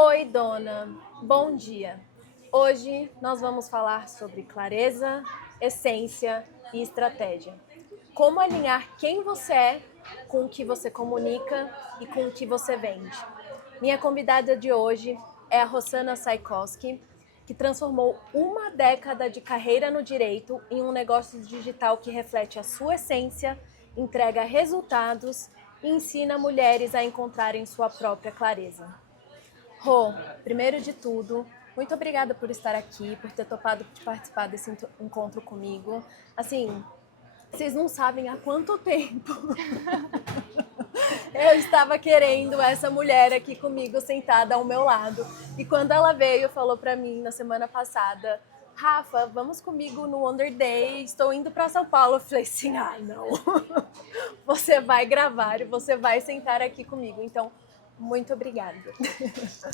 Oi, dona. Bom dia. Hoje nós vamos falar sobre clareza, essência e estratégia. Como alinhar quem você é com o que você comunica e com o que você vende. Minha convidada de hoje é a Rossana Saikoski, que transformou uma década de carreira no direito em um negócio digital que reflete a sua essência, entrega resultados e ensina mulheres a encontrarem sua própria clareza. Rô, primeiro de tudo, muito obrigada por estar aqui, por ter topado de participar desse encontro comigo. Assim, vocês não sabem há quanto tempo eu estava querendo essa mulher aqui comigo, sentada ao meu lado. E quando ela veio, falou para mim na semana passada: Rafa, vamos comigo no Wonder Day, estou indo para São Paulo. Eu falei assim, não, você vai gravar e você vai sentar aqui comigo. Então, muito obrigada.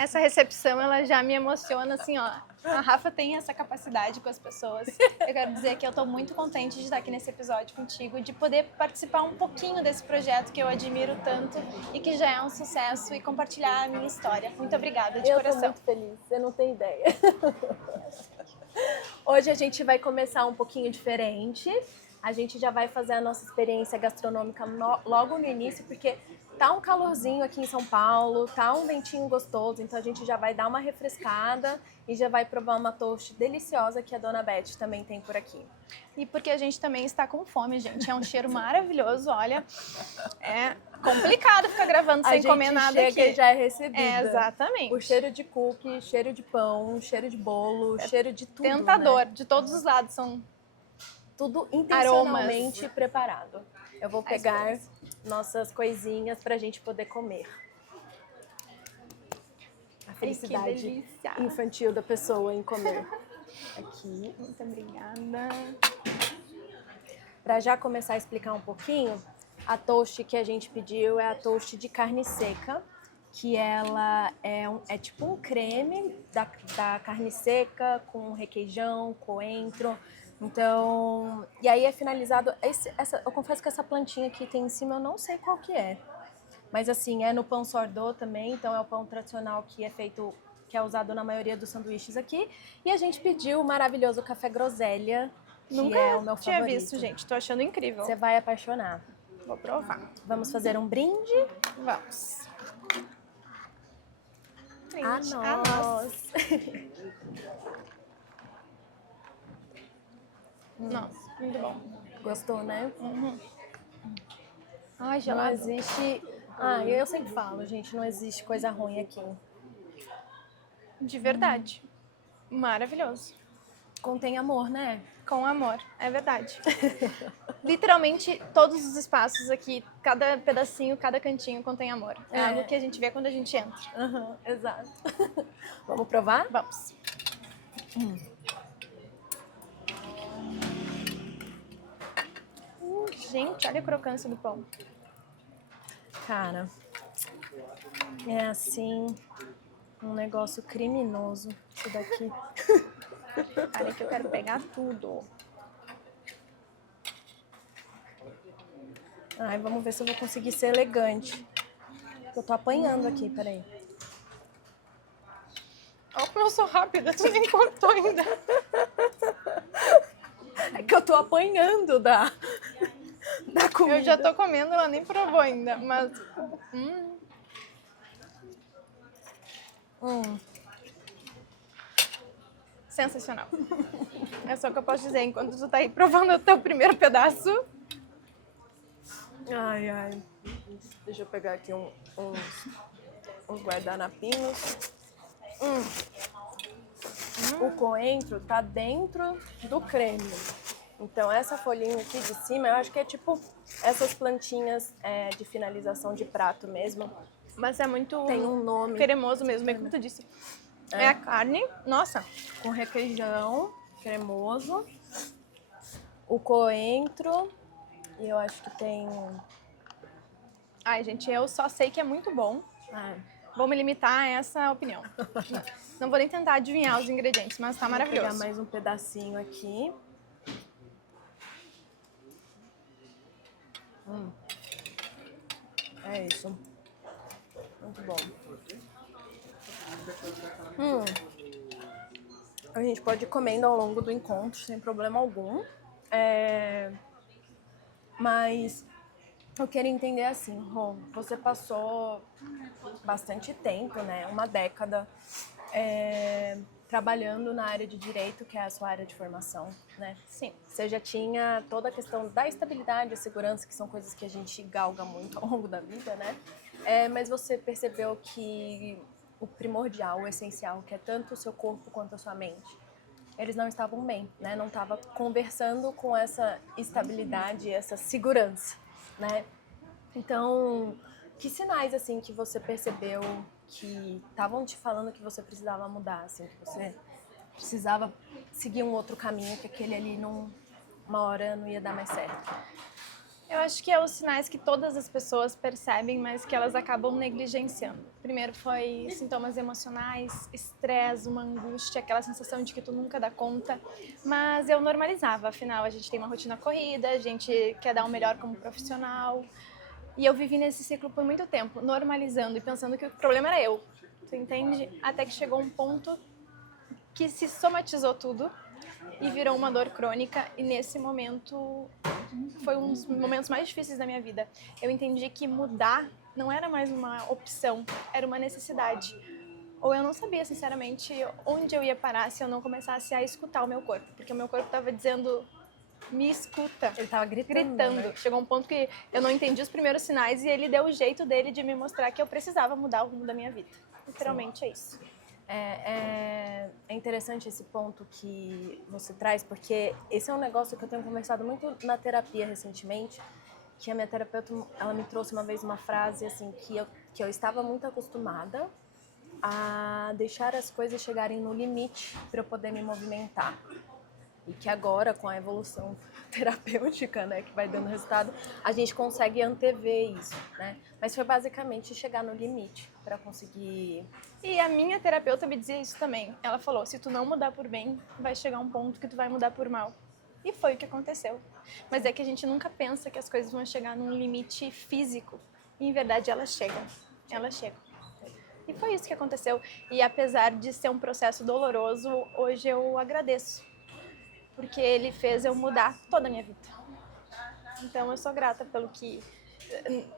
Essa recepção, ela já me emociona, assim, ó. A Rafa tem essa capacidade com as pessoas. Eu quero dizer que eu tô muito contente de estar aqui nesse episódio contigo, de poder participar um pouquinho desse projeto que eu admiro tanto e que já é um sucesso e compartilhar a minha história. Muito obrigada, de coração. Eu tô muito feliz, você não tem ideia. Hoje a gente vai começar um pouquinho diferente. A gente já vai fazer a nossa experiência gastronômica logo no início, porque tá um calorzinho aqui em São Paulo, tá um ventinho gostoso, então a gente já vai dar uma refrescada e já vai provar uma toast deliciosa que a Dona Beth também tem por aqui. E porque a gente também está com fome, gente. É um cheiro maravilhoso, olha. É complicado ficar gravando sem comer nada aqui. A gente chega e já é recebida. É, exatamente. O cheiro de cookie, cheiro de pão, cheiro de bolo, cheiro de tudo, tentador, né? de todos os lados são tudo intencionalmente aromas. preparado. Eu vou pegar nossas coisinhas pra gente poder comer. A felicidade infantil da pessoa em comer. Aqui. Muito obrigada. Para já começar a explicar um pouquinho, a toast que a gente pediu é a toast de carne seca, que ela é tipo um creme da carne seca com requeijão, coentro. Então, e aí é finalizado, eu confesso que essa plantinha que tem em cima eu não sei qual que é, mas assim, é no pão sourdough também, então é o pão tradicional que é feito, que é usado na maioria dos sanduíches aqui, e a gente pediu o maravilhoso café groselha, que Nunca é o meu tinha favorito. visto, gente, tô achando incrível. Você vai apaixonar. Vou provar. Vamos fazer um brinde? Vamos. Brinde a nós. Nossa, muito bom. Gostou, né? Uhum. Ai, Não gelado. existe... eu sempre falo, gente, não existe coisa ruim aqui. De verdade. Maravilhoso. Contém amor, né? Com amor, é verdade. Literalmente, todos os espaços aqui, cada pedacinho, cada cantinho contém amor. É algo que a gente vê quando a gente entra. Exato. Vamos provar? Vamos. Gente, olha a crocância do pão. Cara, é assim, um negócio criminoso isso daqui. Olha que eu quero pegar tudo. Ai, vamos ver se eu vou conseguir ser elegante. Eu tô apanhando aqui, peraí. Olha como eu sou rápida, tu nem cortou ainda. É que eu tô apanhando da comida. Eu já tô comendo, ela nem provou ainda, mas... Sensacional. É só o que eu posso dizer, enquanto tu tá aí provando o teu primeiro pedaço. Ai. Deixa eu pegar aqui uns guardanapinhos. O coentro tá dentro do creme. Então essa folhinha aqui de cima, eu acho que é tipo essas plantinhas de finalização de prato mesmo. Mas é muito Tem um nome. cremoso mesmo, é como tu disse. É a carne, nossa. Com requeijão cremoso. O coentro. E eu acho que tem... Ai, gente, eu só sei que é muito bom. Vou me limitar a essa opinião. Não vou nem tentar adivinhar os ingredientes, mas tá maravilhoso. Vou pegar mais um pedacinho aqui. É isso. Muito bom. A gente pode ir comendo ao longo do encontro sem problema algum. Mas eu queria entender assim, Rô, você passou bastante tempo, né? Uma década trabalhando na área de direito, que é a sua área de formação, né? Sim. Você já tinha toda a questão da estabilidade e segurança, que são coisas que a gente galga muito ao longo da vida, né? Mas você percebeu que o primordial, o essencial, que é tanto o seu corpo quanto a sua mente, eles não estavam bem, né? Não estava conversando com essa estabilidade, essa segurança, né? Então, que sinais, assim, que você percebeu que estavam te falando que você precisava mudar, assim, que você precisava seguir um outro caminho, que aquele ali, uma hora, não ia dar mais certo? Eu acho que é os sinais que todas as pessoas percebem, mas que elas acabam negligenciando. Primeiro foi sintomas emocionais, estresse, uma angústia, aquela sensação de que tu nunca dá conta. Mas eu normalizava, afinal a gente tem uma rotina corrida, a gente quer dar o melhor como profissional. E eu vivi nesse ciclo por muito tempo, normalizando e pensando que o problema era eu. Tu entende? Até que chegou um ponto que se somatizou tudo e virou uma dor crônica, e nesse momento foi um dos momentos mais difíceis da minha vida. Eu entendi que mudar não era mais uma opção, era uma necessidade. Ou eu não sabia, sinceramente, onde eu ia parar se eu não começasse a escutar o meu corpo, porque o meu corpo estava dizendo, me escuta. Ele estava Gritando. né? Chegou um ponto que eu não entendi os primeiros sinais e ele deu o jeito dele de me mostrar que eu precisava mudar o rumo da minha vida. Literalmente Sim. é isso. É interessante esse ponto que você traz, porque esse é um negócio que eu tenho conversado muito na terapia recentemente, que a minha terapeuta, ela me trouxe uma vez uma frase assim, que eu estava muito acostumada a deixar as coisas chegarem no limite para eu poder me movimentar. E que agora, com a evolução terapêutica, né, que vai dando resultado, a gente consegue antever isso, né? Mas foi basicamente chegar no limite para conseguir. E a minha terapeuta me dizia isso também. Ela falou, se tu não mudar por bem, vai chegar um ponto que tu vai mudar por mal. E foi o que aconteceu. Mas é que a gente nunca pensa que as coisas vão chegar num limite físico. E, em verdade, elas chegam. Elas chegam. E foi isso que aconteceu. E apesar de ser um processo doloroso, hoje eu agradeço. Porque ele fez eu mudar toda a minha vida. Então eu sou grata pelo que,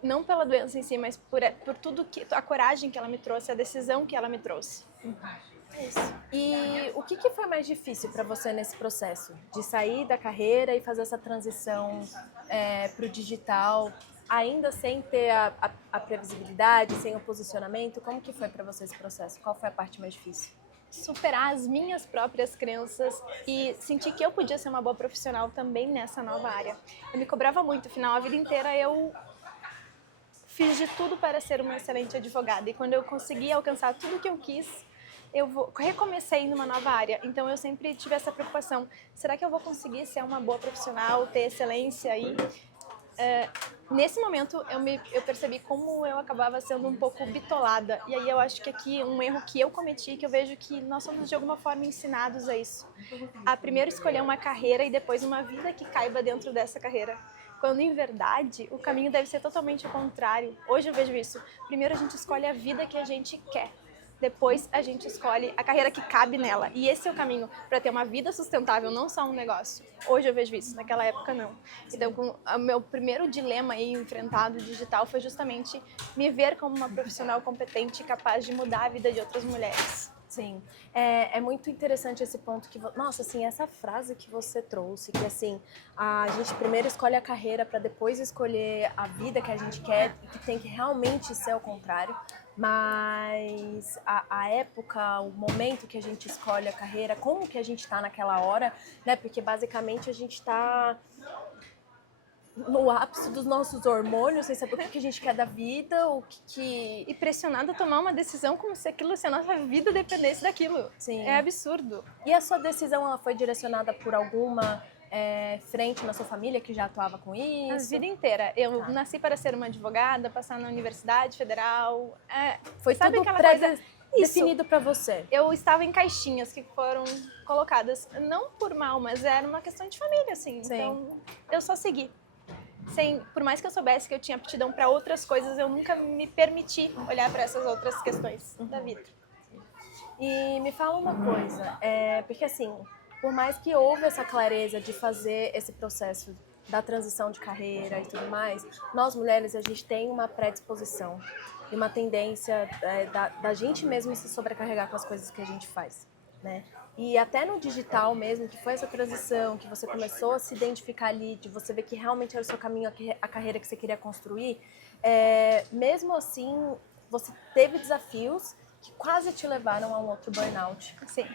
não pela doença em si, mas por tudo que, a coragem que ela me trouxe, a decisão que ela me trouxe. É isso. E o que foi mais difícil para você nesse processo de sair da carreira e fazer essa transição para o digital, ainda sem ter a previsibilidade, sem o posicionamento? Como que foi para você esse processo? Qual foi a parte mais difícil? Superar as minhas próprias crenças e sentir que eu podia ser uma boa profissional também nessa nova área. Eu me cobrava muito, afinal, a vida inteira eu fiz de tudo para ser uma excelente advogada. E quando eu consegui alcançar tudo que eu quis, eu recomecei numa nova área. Então eu sempre tive essa preocupação, será que eu vou conseguir ser uma boa profissional, ter excelência aí? Nesse momento eu percebi como eu acabava sendo um pouco bitolada, e aí eu acho que aqui um erro que eu cometi, que eu vejo que nós somos de alguma forma ensinados a isso, a primeiro escolher uma carreira e depois uma vida que caiba dentro dessa carreira, quando em verdade o caminho deve ser totalmente o contrário. Hoje eu vejo isso, primeiro a gente escolhe a vida que a gente quer, depois a gente escolhe a carreira que cabe nela. E esse é o caminho para ter uma vida sustentável, não só um negócio. Hoje eu vejo isso, naquela época não. Então, o meu primeiro dilema aí enfrentado digital foi justamente me ver como uma profissional competente e capaz de mudar a vida de outras mulheres. Sim, é muito interessante esse ponto que... Nossa, assim, essa frase que você trouxe, que assim, a gente primeiro escolhe a carreira para depois escolher a vida que a gente quer, e que tem que realmente ser o contrário, mas a época, o momento que a gente escolhe a carreira, como que a gente está naquela hora, né? Porque basicamente a gente está no ápice dos nossos hormônios, sem saber o que a gente quer da vida, E pressionado a tomar uma decisão como se aquilo, se a nossa vida dependesse daquilo. Sim. É absurdo. E a sua decisão, ela foi direcionada por alguma frente na sua família que já atuava com isso? A vida inteira. Eu nasci para ser uma advogada, passar na Universidade Federal. Foi sabe tudo aquela coisa definido para você? Eu estava em caixinhas que foram colocadas, não por mal, mas era uma questão de família, assim. Sim. Então, eu só segui. Por mais que eu soubesse que eu tinha aptidão para outras coisas, eu nunca me permiti olhar para essas outras questões da vida. E me fala uma coisa, porque assim, por mais que houve essa clareza de fazer esse processo da transição de carreira e tudo mais, nós mulheres, a gente tem uma predisposição e uma tendência da gente mesmo se sobrecarregar com as coisas que a gente faz, né? E até no digital mesmo, que foi essa transição, que você começou a se identificar ali, de você ver que realmente era o seu caminho, a carreira que você queria construir, mesmo assim, você teve desafios que quase te levaram a um outro burnout. Sim.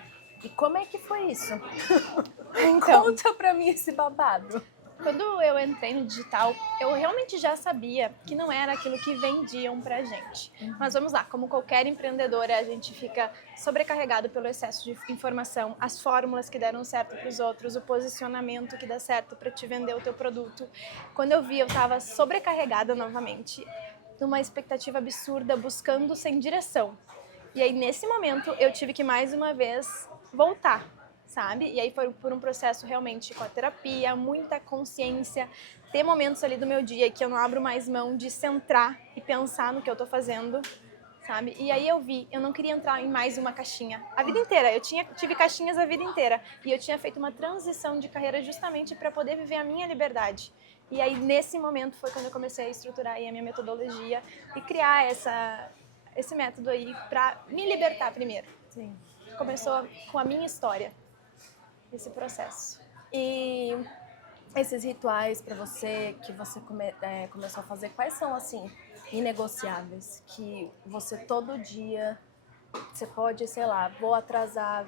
E como é que foi isso? Então, Conta pra mim esse babado. quando eu entrei no digital, eu realmente já sabia que não era aquilo que vendiam pra gente. Mas vamos lá, como qualquer empreendedora, a gente fica sobrecarregado pelo excesso de informação, as fórmulas que deram certo para os outros, o posicionamento que dá certo para te vender o teu produto. Quando eu vi, eu estava sobrecarregada novamente, numa expectativa absurda, buscando sem direção. E aí, nesse momento, eu tive que mais uma vez voltar, sabe? E aí foi por um processo realmente com a terapia, muita consciência, ter momentos ali do meu dia que eu não abro mais mão de centrar e pensar no que eu tô fazendo, sabe? E aí eu vi, eu não queria entrar em mais uma caixinha. A vida inteira, tive caixinhas a vida inteira. E eu tinha feito uma transição de carreira justamente para poder viver a minha liberdade. E aí, nesse momento, foi quando eu comecei a estruturar aí a minha metodologia e criar esse método aí para me libertar primeiro. Sim. Começou com a minha história, esse processo. E esses rituais pra você que você começou a fazer, quais são assim inegociáveis que você todo dia você pode, sei lá, vou atrasar,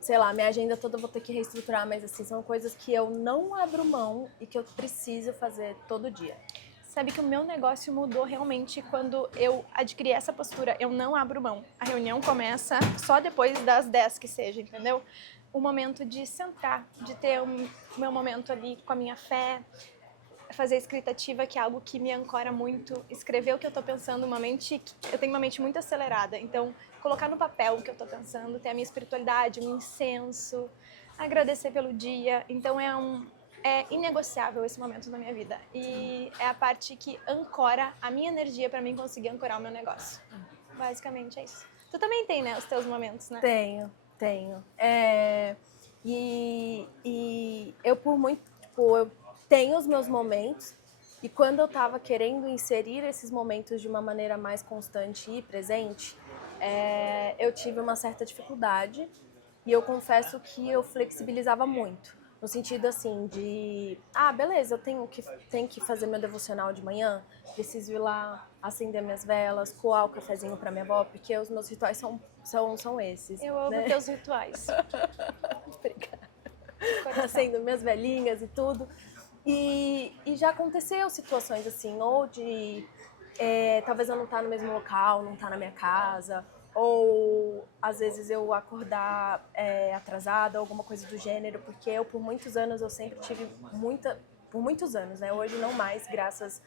sei lá, minha agenda toda eu vou ter que reestruturar, mas assim, são coisas que eu não abro mão e que eu preciso fazer todo dia. Sabe que o meu negócio mudou realmente quando eu adquiri essa postura. Eu não abro mão. A reunião começa só depois das 10 que seja, entendeu? O momento de centrar, de ter o meu momento ali com a minha fé, fazer escrita ativa, que é algo que me ancora muito, escrever o que eu tô pensando, eu tenho uma mente muito acelerada, então colocar no papel o que eu tô pensando, ter a minha espiritualidade, um incenso, agradecer pelo dia, então é inegociável esse momento da minha vida e é a parte que ancora a minha energia para mim conseguir ancorar o meu negócio. Basicamente é isso. Tu também tem, né, os teus momentos, né? Tenho. E eu por muito, tipo, eu tenho os meus momentos e quando eu tava querendo inserir esses momentos de uma maneira mais constante e presente, eu tive uma certa dificuldade e eu confesso que eu flexibilizava muito. No sentido assim de, beleza, eu tenho que fazer meu devocional de manhã, preciso ir lá acender minhas velas, coar o cafezinho pra minha avó, porque os meus rituais são esses. Eu amo né? teus rituais. Obrigada. Coração. Acendo minhas velhinhas e tudo. E já aconteceu situações assim, ou de talvez eu não estar no mesmo local, não estar na minha casa, ou às vezes eu acordar atrasada, alguma coisa do gênero, porque eu por muitos anos eu sempre tive por muitos anos, né? Hoje não mais, graças,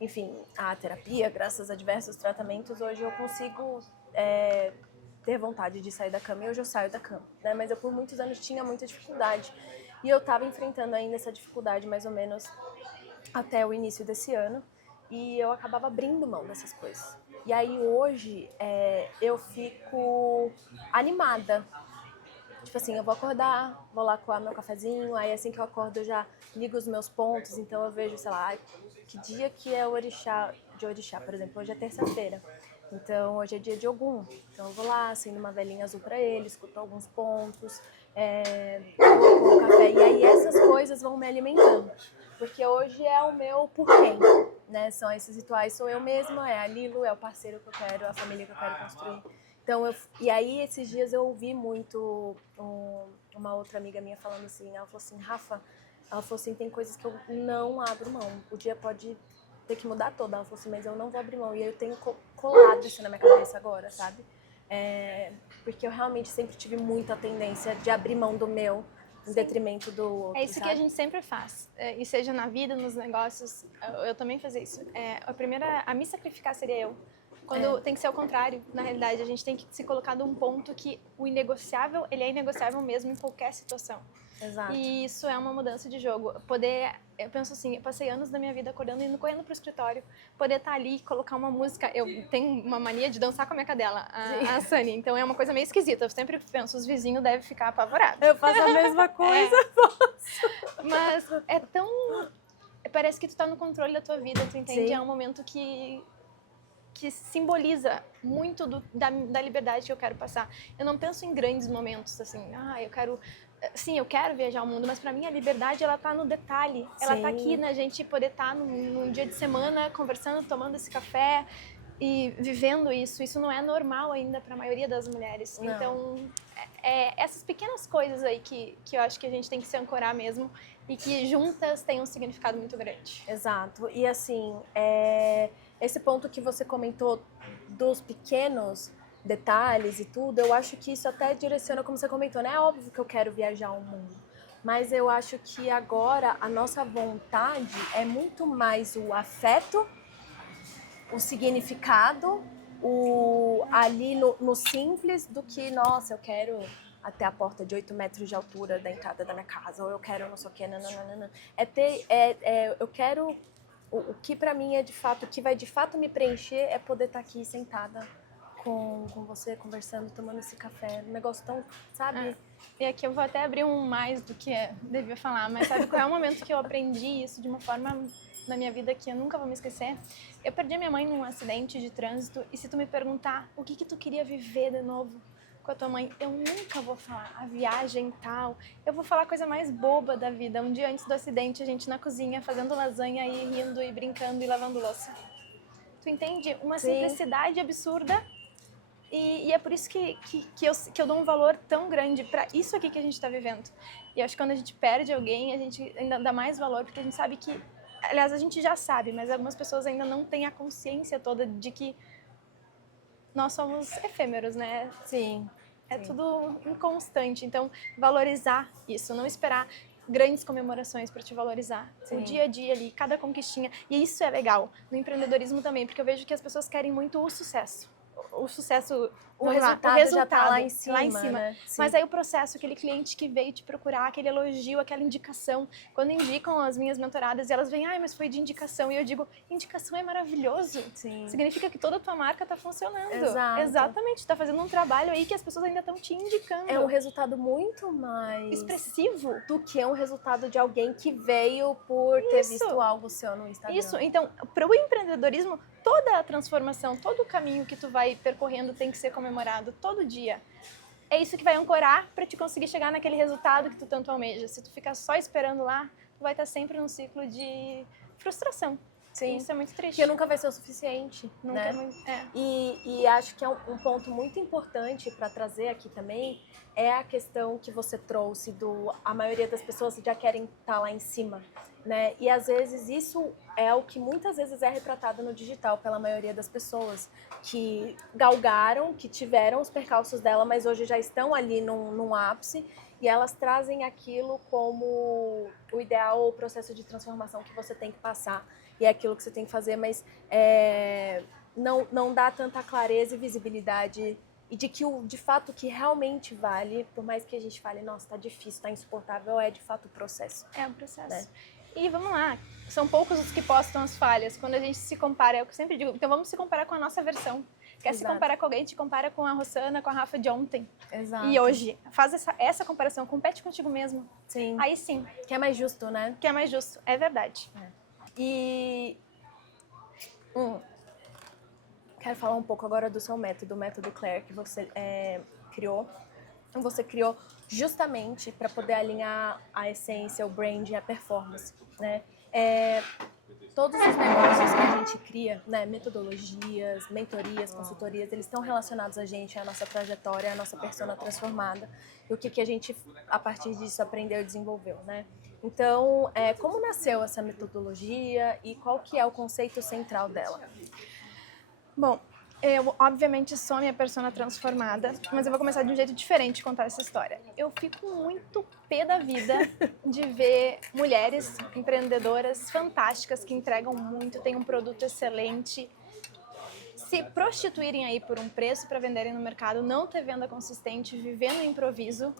enfim, à terapia, graças a diversos tratamentos, hoje eu consigo ter vontade de sair da cama e hoje eu saio da cama, né? Mas eu por muitos anos tinha muita dificuldade e eu estava enfrentando ainda essa dificuldade mais ou menos até o início desse ano e eu acabava abrindo mão dessas coisas. E aí hoje eu fico animada. Tipo assim, eu vou acordar, vou lá coar meu cafezinho, aí assim que eu acordo eu já ligo os meus pontos, então eu vejo, sei lá, que dia que é o orixá, por exemplo, hoje é terça-feira. Então hoje é dia de Ogum, então eu vou lá, acendo uma velhinha azul pra ele, escuto alguns pontos, vou com o café, e aí essas coisas vão me alimentando. Porque hoje é o meu por quem, né? São esses rituais, sou eu mesma, é a Lilo, é o parceiro que eu quero, a família que eu quero construir. Então, e aí esses dias eu ouvi muito uma outra amiga minha falando assim, ela falou assim, Rafa, ela falou assim, tem coisas que eu não abro mão, o dia pode ter que mudar todo, ela falou assim, mas eu não vou abrir mão, e aí eu tenho colado isso na minha cabeça agora, sabe? Porque eu realmente sempre tive muita tendência de abrir mão do meu, em detrimento do outro, É isso sabe? que a gente sempre faz, e seja na vida, nos negócios, eu também fazia isso. A me sacrificar seria eu Quando tem que ser ao contrário, na realidade. A gente tem que se colocar num ponto que o inegociável, ele é inegociável mesmo em qualquer situação. Exato. E isso é uma mudança de jogo. Eu penso assim, eu passei anos da minha vida acordando e indo correndo pro escritório, poder estar ali, colocar uma música. Eu tenho uma mania de dançar com a minha cadela, a Sunny, então é uma coisa meio esquisita. Eu sempre penso, os vizinhos devem ficar apavorados. Eu faço a mesma coisa. Mas é tão... Parece que tu tá no controle da tua vida, tu entende? Sim. É um momento que simboliza muito da liberdade que eu quero passar. Eu não penso em grandes momentos, assim, eu quero... Sim, eu quero viajar o mundo, mas para mim a liberdade, ela tá no detalhe. Ela tá aqui na gente poder estar num dia de semana conversando, tomando esse café e vivendo isso. Isso não é normal ainda para a maioria das mulheres. Não. Então, essas pequenas coisas aí que eu acho que a gente tem que se ancorar mesmo e que juntas têm um significado muito grande. Exato. E assim, esse ponto que você comentou dos pequenos detalhes e tudo, eu acho que isso até direciona, como você comentou, né? É óbvio que eu quero viajar o mundo, mas eu acho que agora a nossa vontade é muito mais o afeto, o significado, ali no simples, do que, nossa, eu quero até a porta de 8 metros de altura da entrada da minha casa, ou eu quero não sei o que, nananana. Eu quero, o que pra mim é de fato, o que vai de fato me preencher é poder estar aqui sentada com você, conversando, tomando esse café, um negócio tão, sabe? E aqui eu vou até abrir um mais do que devia falar, mas sabe qual é o momento que eu aprendi isso de uma forma na minha vida que eu nunca vou me esquecer? Eu perdi a minha mãe num acidente de trânsito, e se tu me perguntar o que tu queria viver de novo com a tua mãe, eu nunca vou falar a viagem e tal. Eu vou falar a coisa mais boba da vida. Um dia antes do acidente, a gente na cozinha fazendo lasanha e rindo e brincando e lavando louça. Tu entende? Uma simplicidade absurda. E é por isso que eu dou um valor tão grande para isso aqui que a gente está vivendo. E acho que quando a gente perde alguém, a gente ainda dá mais valor, porque a gente sabe que... Aliás, a gente já sabe, mas algumas pessoas ainda não têm a consciência toda de que nós somos efêmeros, né? Sim. É tudo inconstante. Então, valorizar isso, não esperar grandes comemorações para te valorizar. Sim. O dia a dia ali, cada conquistinha. E isso é legal no empreendedorismo também, porque eu vejo que as pessoas querem muito o sucesso. O sucesso, o resultado já tá lá em cima. Né? Mas aí o processo, aquele cliente que veio te procurar, aquele elogio, aquela indicação. Quando indicam as minhas mentoradas e elas vêm, mas foi de indicação. E eu digo, indicação é maravilhoso. Sim. Significa que toda a tua marca tá funcionando. Exato. Exatamente, tá fazendo um trabalho aí que as pessoas ainda estão te indicando. É um resultado muito mais expressivo do que um resultado de alguém que veio por ter visto algo seu no Instagram. Isso, então, para o empreendedorismo, toda a transformação, todo o caminho que tu vai percorrendo tem que ser comemorado todo dia. É isso que vai ancorar para te conseguir chegar naquele resultado que tu tanto almeja. Se tu ficar só esperando lá, tu vai estar sempre num ciclo de frustração. Sim. Isso é muito triste. Porque nunca vai ser o suficiente, nunca né? É muito, E acho que é um ponto muito importante para trazer aqui também é a questão que você trouxe a maioria das pessoas já querem estar lá em cima, né? E às vezes isso é o que muitas vezes é retratado no digital pela maioria das pessoas que galgaram, que tiveram os percalços dela, mas hoje já estão ali num ápice, e elas trazem aquilo como o ideal ou o processo de transformação que você tem que passar. E é aquilo que você tem que fazer, mas não dá tanta clareza e visibilidade, e de que de fato o que realmente vale, por mais que a gente fale, nossa, tá difícil, tá insuportável, é de fato o processo. É um processo. Né? E vamos lá, são poucos os que postam as falhas. Quando a gente se compara, é o que eu sempre digo, então vamos se comparar com a nossa versão. Quer se comparar com alguém, te compara com a Rossana, com a Rafa de ontem. Exato. E hoje. Faz essa comparação, compete contigo mesmo. Sim. Aí sim. Que é mais justo, né? Que é mais justo, é verdade. E quero falar um pouco agora do seu método, o método Claire, que você criou. Você criou justamente para poder alinhar a essência, o brand e a performance, né? Todos os negócios que a gente cria, né, metodologias, mentorias, consultorias, eles estão relacionados a gente, à nossa trajetória, à nossa persona transformada e o que a gente, a partir disso, aprendeu e desenvolveu, né? Então, como nasceu essa metodologia e qual que é o conceito central dela? Bom, eu obviamente sou a minha persona transformada, mas eu vou começar de um jeito diferente de contar essa história. Eu fico muito pé da vida de ver mulheres empreendedoras fantásticas que entregam muito, têm um produto excelente, se prostituírem aí por um preço para venderem no mercado, não ter venda consistente, vivendo no improviso,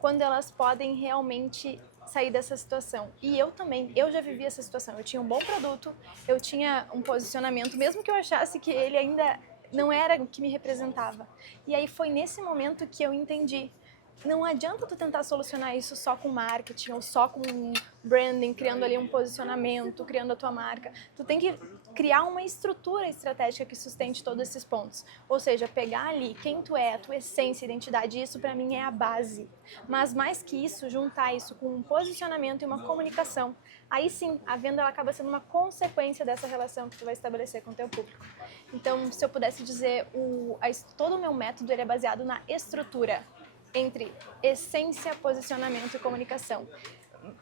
quando elas podem realmente sair dessa situação. E eu também, eu já vivi essa situação. Eu tinha um bom produto, eu tinha um posicionamento, mesmo que eu achasse que ele ainda não era o que me representava. E aí foi nesse momento que eu entendi. Não adianta tu tentar solucionar isso só com marketing ou só com branding, criando ali um posicionamento, criando a tua marca. Tu tem que criar uma estrutura estratégica que sustente todos esses pontos. Ou seja, pegar ali quem tu é, a tua essência, identidade, isso para mim é a base. Mas mais que isso, juntar isso com um posicionamento e uma comunicação. Aí sim, a venda ela acaba sendo uma consequência dessa relação que tu vai estabelecer com o teu público. Então, se eu pudesse dizer, todo o meu método ele é baseado na estrutura entre essência, posicionamento e comunicação.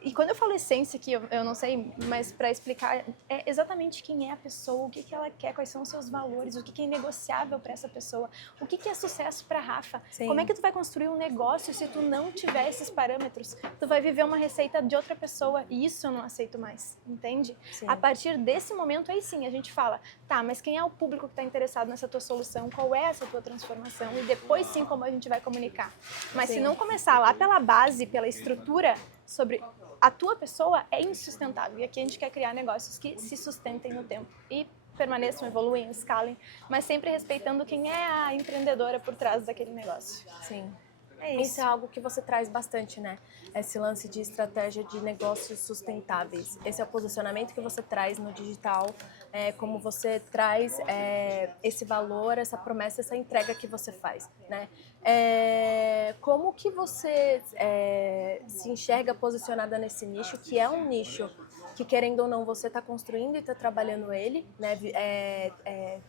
E quando eu falo essência aqui, eu não sei, mas para explicar, é exatamente quem é a pessoa, o que ela quer, quais são os seus valores, o que é inegociável para essa pessoa, o que é sucesso para Rafa. Sim. Como é que tu vai construir um negócio se tu não tiver esses parâmetros? Tu vai viver uma receita de outra pessoa e isso eu não aceito mais, entende? Sim. A partir desse momento, aí sim, a gente fala, tá, mas quem é o público que está interessado nessa tua solução? Qual é essa tua transformação? E depois sim, como a gente vai comunicar. Mas Sim. se não começar lá pela base, pela estrutura, sobre a tua pessoa é insustentável. E aqui a gente quer criar negócios que se sustentem no tempo e permaneçam, evoluem, escalem, mas sempre respeitando quem é a empreendedora por trás daquele negócio. Sim. É isso. Isso é algo que você traz bastante, né? Esse lance de estratégia de negócios sustentáveis. Esse é o posicionamento que você traz no digital, como você traz esse valor, essa promessa, essa entrega que você faz, né? Como que você se enxerga posicionada nesse nicho, que é um nicho que, querendo ou não, você está construindo e está trabalhando ele, né?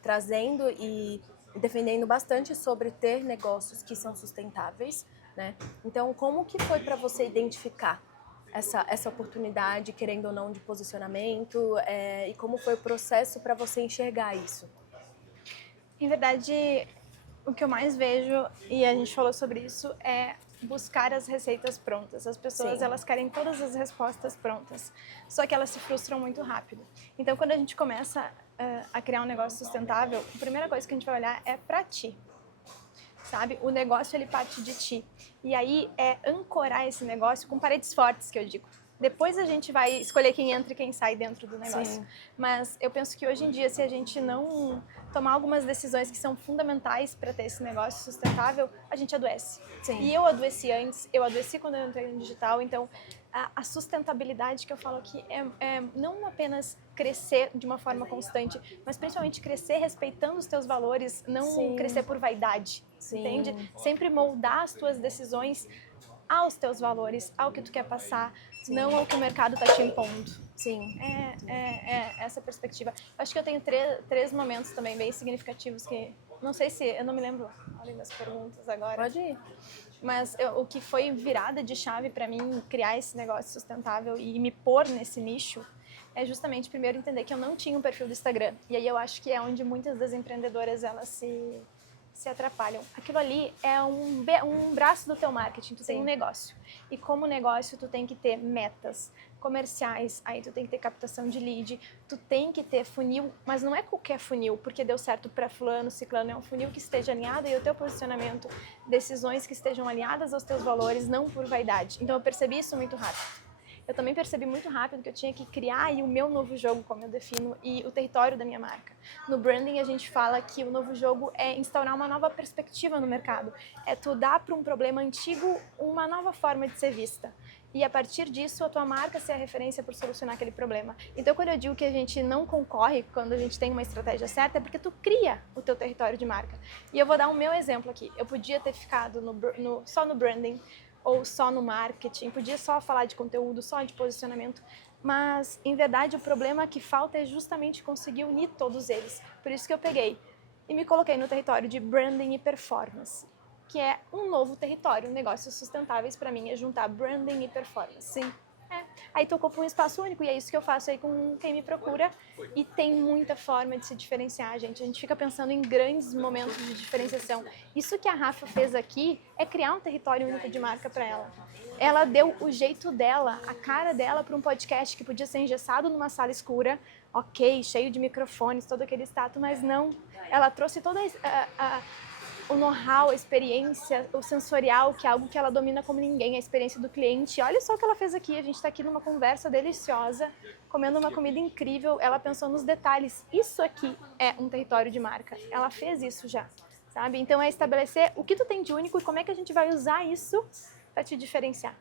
Trazendo e defendendo bastante sobre ter negócios que são sustentáveis, né? Então, como que foi para você identificar essa oportunidade, querendo ou não, de posicionamento, e como foi o processo para você enxergar isso? Em verdade, o que eu mais vejo, e a gente falou sobre isso, é buscar as receitas prontas. As pessoas, Sim. elas querem todas as respostas prontas, só que elas se frustram muito rápido. Então, quando a gente começa a criar um negócio sustentável, a primeira coisa que a gente vai olhar é pra ti, sabe? O negócio, ele parte de ti. E aí, é ancorar esse negócio com paredes fortes, que eu digo. Depois a gente vai escolher quem entra e quem sai dentro do negócio. Sim. Mas eu penso que hoje em dia, se a gente não tomar algumas decisões que são fundamentais para ter esse negócio sustentável, a gente adoece. Sim. E eu adoeci antes, eu adoeci quando eu entrei no digital, então a sustentabilidade que eu falo aqui é não apenas crescer de uma forma constante, mas principalmente crescer respeitando os teus valores, não Sim. crescer por vaidade, Sim. entende? Sempre moldar as tuas decisões aos teus valores, ao que tu quer passar, Sim. não ao que o mercado está te impondo. Sim. É essa perspectiva. Acho que eu tenho três momentos também bem significativos que, não sei se, eu não me lembro além das perguntas agora. Pode ir. Mas o que foi virada de chave para mim criar esse negócio sustentável e me pôr nesse nicho é justamente primeiro entender que eu não tinha um perfil do Instagram. E aí eu acho que é onde muitas das empreendedoras elas se atrapalham. Aquilo ali é um braço do teu marketing, tu tem um negócio. E como negócio tu tem que ter metas comerciais, aí tu tem que ter captação de lead, tu tem que ter funil, mas não é qualquer funil, porque deu certo para fulano, ciclano, é um funil que esteja alinhado e o teu posicionamento, decisões que estejam alinhadas aos teus valores, não por vaidade. Então eu percebi isso muito rápido. Eu também percebi muito rápido que eu tinha que criar aí o meu novo jogo, como eu defino, e o território da minha marca. No branding, a gente fala que o novo jogo é instaurar uma nova perspectiva no mercado. É tu dar para um problema antigo uma nova forma de ser vista. E a partir disso, a tua marca ser a referência por solucionar aquele problema. Então, quando eu digo que a gente não concorre quando a gente tem uma estratégia certa, é porque tu cria o teu território de marca. E eu vou dar o meu exemplo aqui. Eu podia ter ficado só no branding, ou só no marketing, podia só falar de conteúdo, só de posicionamento, mas, em verdade, o problema que falta é justamente conseguir unir todos eles. Por isso que eu peguei e me coloquei no território de branding e performance, que é um novo território. Negócios sustentáveis, para mim, é juntar branding e performance. Sim. Aí tu ocupa um espaço único e é isso que eu faço aí com quem me procura. E tem muita forma de se diferenciar, gente. A gente fica pensando em grandes momentos de diferenciação. Isso que a Rafa fez aqui é criar um território único de marca para ela. Ela deu o jeito dela, a cara dela para um podcast que podia ser engessado numa sala escura, ok, cheio de microfones, todo aquele status, mas não. Ela trouxe toda o know-how, a experiência, o sensorial, que é algo que ela domina como ninguém, a experiência do cliente. Olha só o que ela fez aqui, a gente está aqui numa conversa deliciosa, comendo uma comida incrível, ela pensou nos detalhes. Isso aqui é um território de marca, ela fez isso já, sabe? Então é estabelecer o que tu tem de único e como é que a gente vai usar isso para te diferenciar.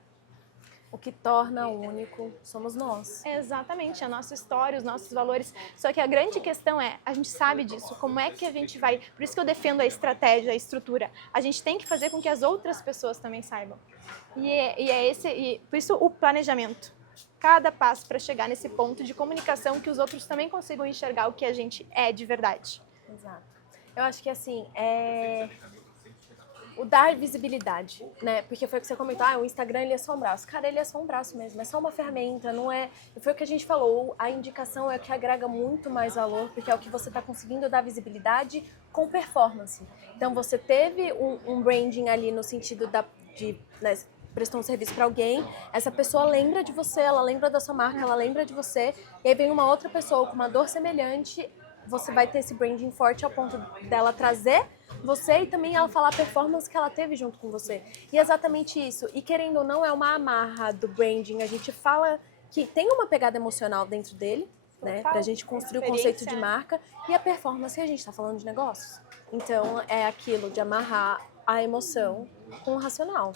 O que torna único somos nós. Exatamente, a nossa história, os nossos valores. Só que a grande questão é, a gente sabe disso, como é que a gente vai... Por isso que eu defendo a estratégia, a estrutura. A gente tem que fazer com que as outras pessoas também saibam. Por isso o planejamento. Cada passo para chegar nesse ponto de comunicação que os outros também consigam enxergar o que a gente é de verdade. Exato. Eu acho que assim, o dar visibilidade, né? Porque foi o que você comentou, o Instagram ele é só um braço. Cara, ele é só um braço mesmo, é só uma ferramenta, não é... Foi o que a gente falou, a indicação é o que agrega muito mais valor, porque é o que você está conseguindo dar visibilidade com performance. Então, você teve um branding ali no sentido de né, prestou um serviço para alguém, essa pessoa lembra de você, ela lembra da sua marca, ela lembra de você, e aí vem uma outra pessoa com uma dor semelhante, você vai ter esse branding forte ao ponto dela trazer você e também ela falar a performance que ela teve junto com você. E é exatamente isso. E querendo ou não, é uma amarra do branding. A gente fala que tem uma pegada emocional dentro dele, né? Pra gente construir o conceito de marca. E a performance, a gente tá falando de negócios. Então, é aquilo de amarrar a emoção com o racional.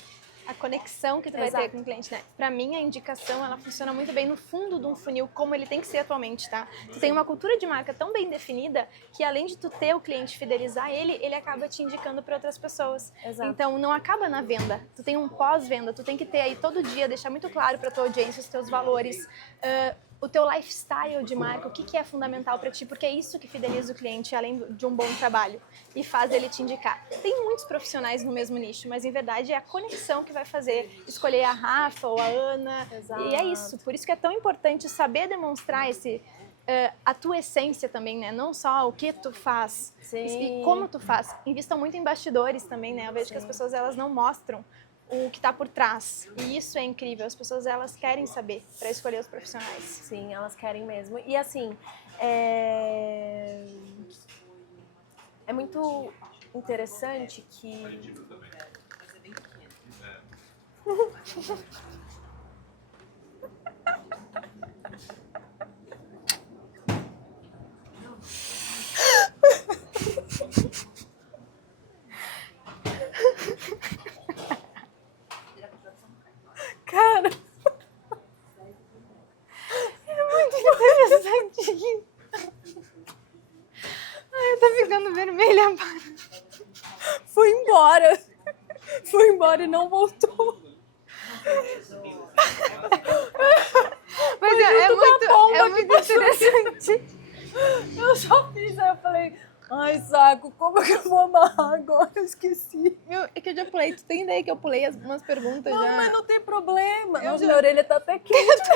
A conexão que tu vai ter com o cliente, né? Pra mim, a indicação, ela funciona muito bem no fundo de um funil, como ele tem que ser atualmente, tá? Tu tem uma cultura de marca tão bem definida que além de tu ter o cliente, fidelizar ele acaba te indicando para outras pessoas. Exato. Então, não acaba na venda. Tu tem um pós-venda, tu tem que ter aí todo dia, deixar muito claro pra tua audiência os teus valores, o teu lifestyle de marca, o que é fundamental para ti, porque é isso que fideliza o cliente, além de um bom trabalho, e faz ele te indicar. Tem muitos profissionais no mesmo nicho, mas em verdade é a conexão que vai fazer escolher a Rafa ou a Ana. Exato. E é isso, por isso que é tão importante saber demonstrar a tua essência também, né? Não só o que tu faz, e como tu faz. Invistam muito em bastidores também, né? Eu vejo que as pessoas elas não mostram o que está por trás. E isso é incrível. As pessoas, elas querem saber para escolher os profissionais. Sim, elas querem mesmo. E assim, é muito interessante que... Cara, é muito interessante. Ai, eu tô ficando vermelha. Foi embora. Foi embora e não voltou. Mas é muito interessante. Eu só fiz, aí eu falei, ai, saco, como que eu vou amarrar agora? Eu esqueci. É que eu já pulei. Tu tem ideia que eu pulei umas perguntas não, já? Mas não tem problema. Nossa, minha orelha tá até quente.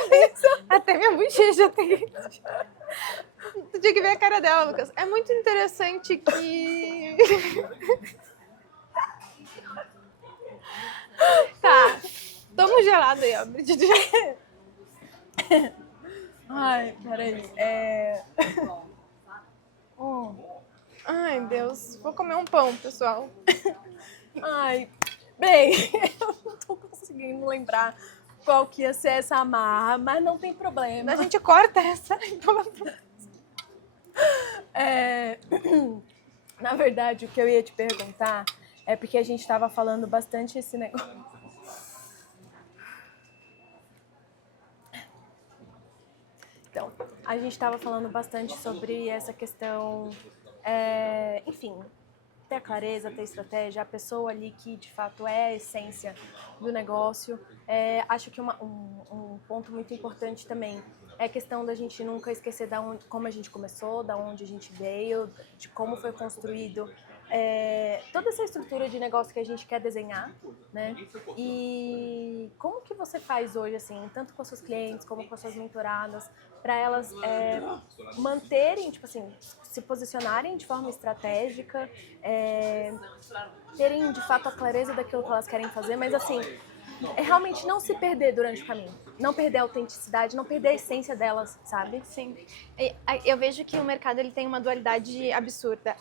Até minha bochecha tá quente. Tu tinha que ver a cara dela, Lucas. É muito interessante que... Tá. Toma um gelado aí, ó. Ai, peraí. Ai, Deus. Vou comer um pão, pessoal. Ai, bem, eu não tô conseguindo lembrar qual que ia ser essa amarra, mas não tem problema. A gente corta essa e pula pro... Na verdade, o que eu ia te perguntar é porque a gente tava falando bastante esse negócio. Então, a gente estava falando bastante sobre essa questão, enfim, ter a clareza, ter a estratégia, a pessoa ali que de fato é a essência do negócio. Acho que um ponto muito importante também é a questão da gente nunca esquecer como a gente começou, da onde a gente veio, de como foi construído toda essa estrutura de negócio que a gente quer desenhar, né? E como que você faz hoje, assim, tanto com as suas clientes como com as suas mentoradas, para elas manterem, tipo assim, se posicionarem de forma estratégica, terem de fato a clareza daquilo que elas querem fazer, mas assim, realmente não se perder durante o caminho, não perder a autenticidade, não perder a essência delas, sabe? Sim. Eu vejo que o mercado ele tem uma dualidade absurda.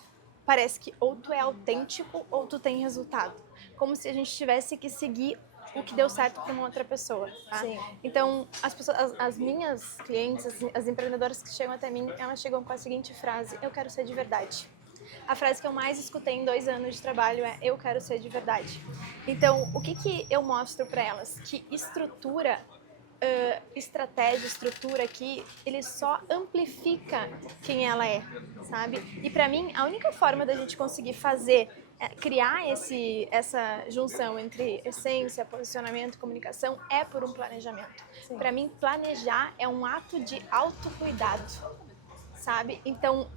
Parece que ou tu é autêntico ou tu tem resultado. Como se a gente tivesse que seguir o que deu certo para uma outra pessoa, tá? Sim. Então, as minhas clientes, as empreendedoras que chegam até mim, elas chegam com a seguinte frase: eu quero ser de verdade. A frase que eu mais escutei em 2 anos de trabalho é: eu quero ser de verdade. Então, o que eu mostro para elas? Que estrutura, estratégia, estrutura aqui, ele só amplifica quem ela é, sabe? E para mim, a única forma da gente conseguir criar essa junção entre essência, posicionamento e comunicação é por um planejamento. Para mim, planejar é um ato de autocuidado, sabe? Então,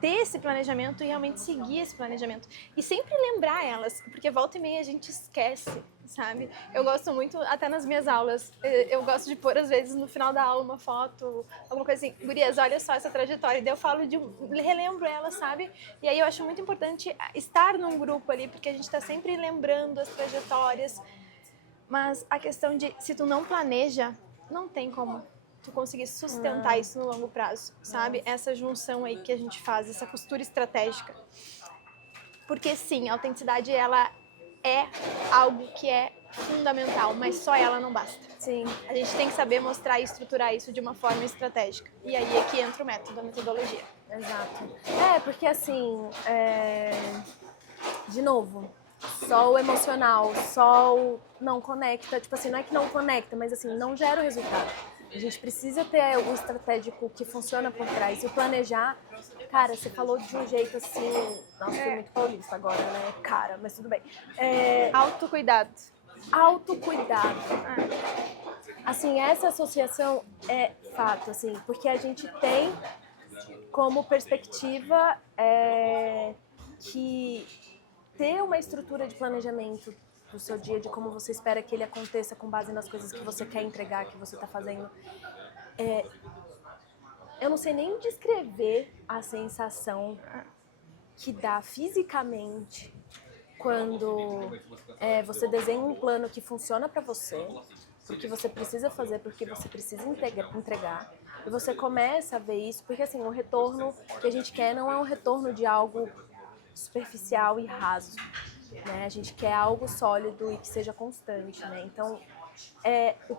ter esse planejamento e realmente seguir esse planejamento. E sempre lembrar elas, porque volta e meia a gente esquece, sabe? Eu gosto muito, até nas minhas aulas, eu gosto de pôr às vezes no final da aula uma foto, alguma coisa assim: gurias, olha só essa trajetória. E daí eu falo relembro ela, sabe? E aí eu acho muito importante estar num grupo ali, porque a gente tá sempre lembrando as trajetórias. Mas a questão de, se tu não planeja, não tem como tu conseguir sustentar isso no longo prazo, sabe? Essa junção aí que a gente faz, essa costura estratégica. Porque sim, a autenticidade, ela é algo que é fundamental, mas só ela não basta. Sim. A gente tem que saber mostrar e estruturar isso de uma forma estratégica. E aí é que entra o método, a metodologia. Exato. Porque assim, de novo, só o emocional, só o não conecta, tipo assim, não é que não conecta, mas assim, não gera o resultado. A gente precisa ter o estratégico que funciona por trás. E o planejar, cara, você falou de um jeito assim, nossa, foi muito paulista agora, né? Cara, mas tudo bem. Autocuidado. Autocuidado. Assim, essa associação é fato, assim, porque a gente tem como perspectiva que ter uma estrutura de planejamento do seu dia, de como você espera que ele aconteça com base nas coisas que você quer entregar, que você está fazendo. Eu não sei nem descrever a sensação que dá fisicamente quando você desenha um plano que funciona para você, porque você precisa fazer, porque você precisa entregar, e você começa a ver isso, porque assim, o retorno que a gente quer não é um retorno de algo superficial e raso, né? A gente quer algo sólido e que seja constante, né? Então, o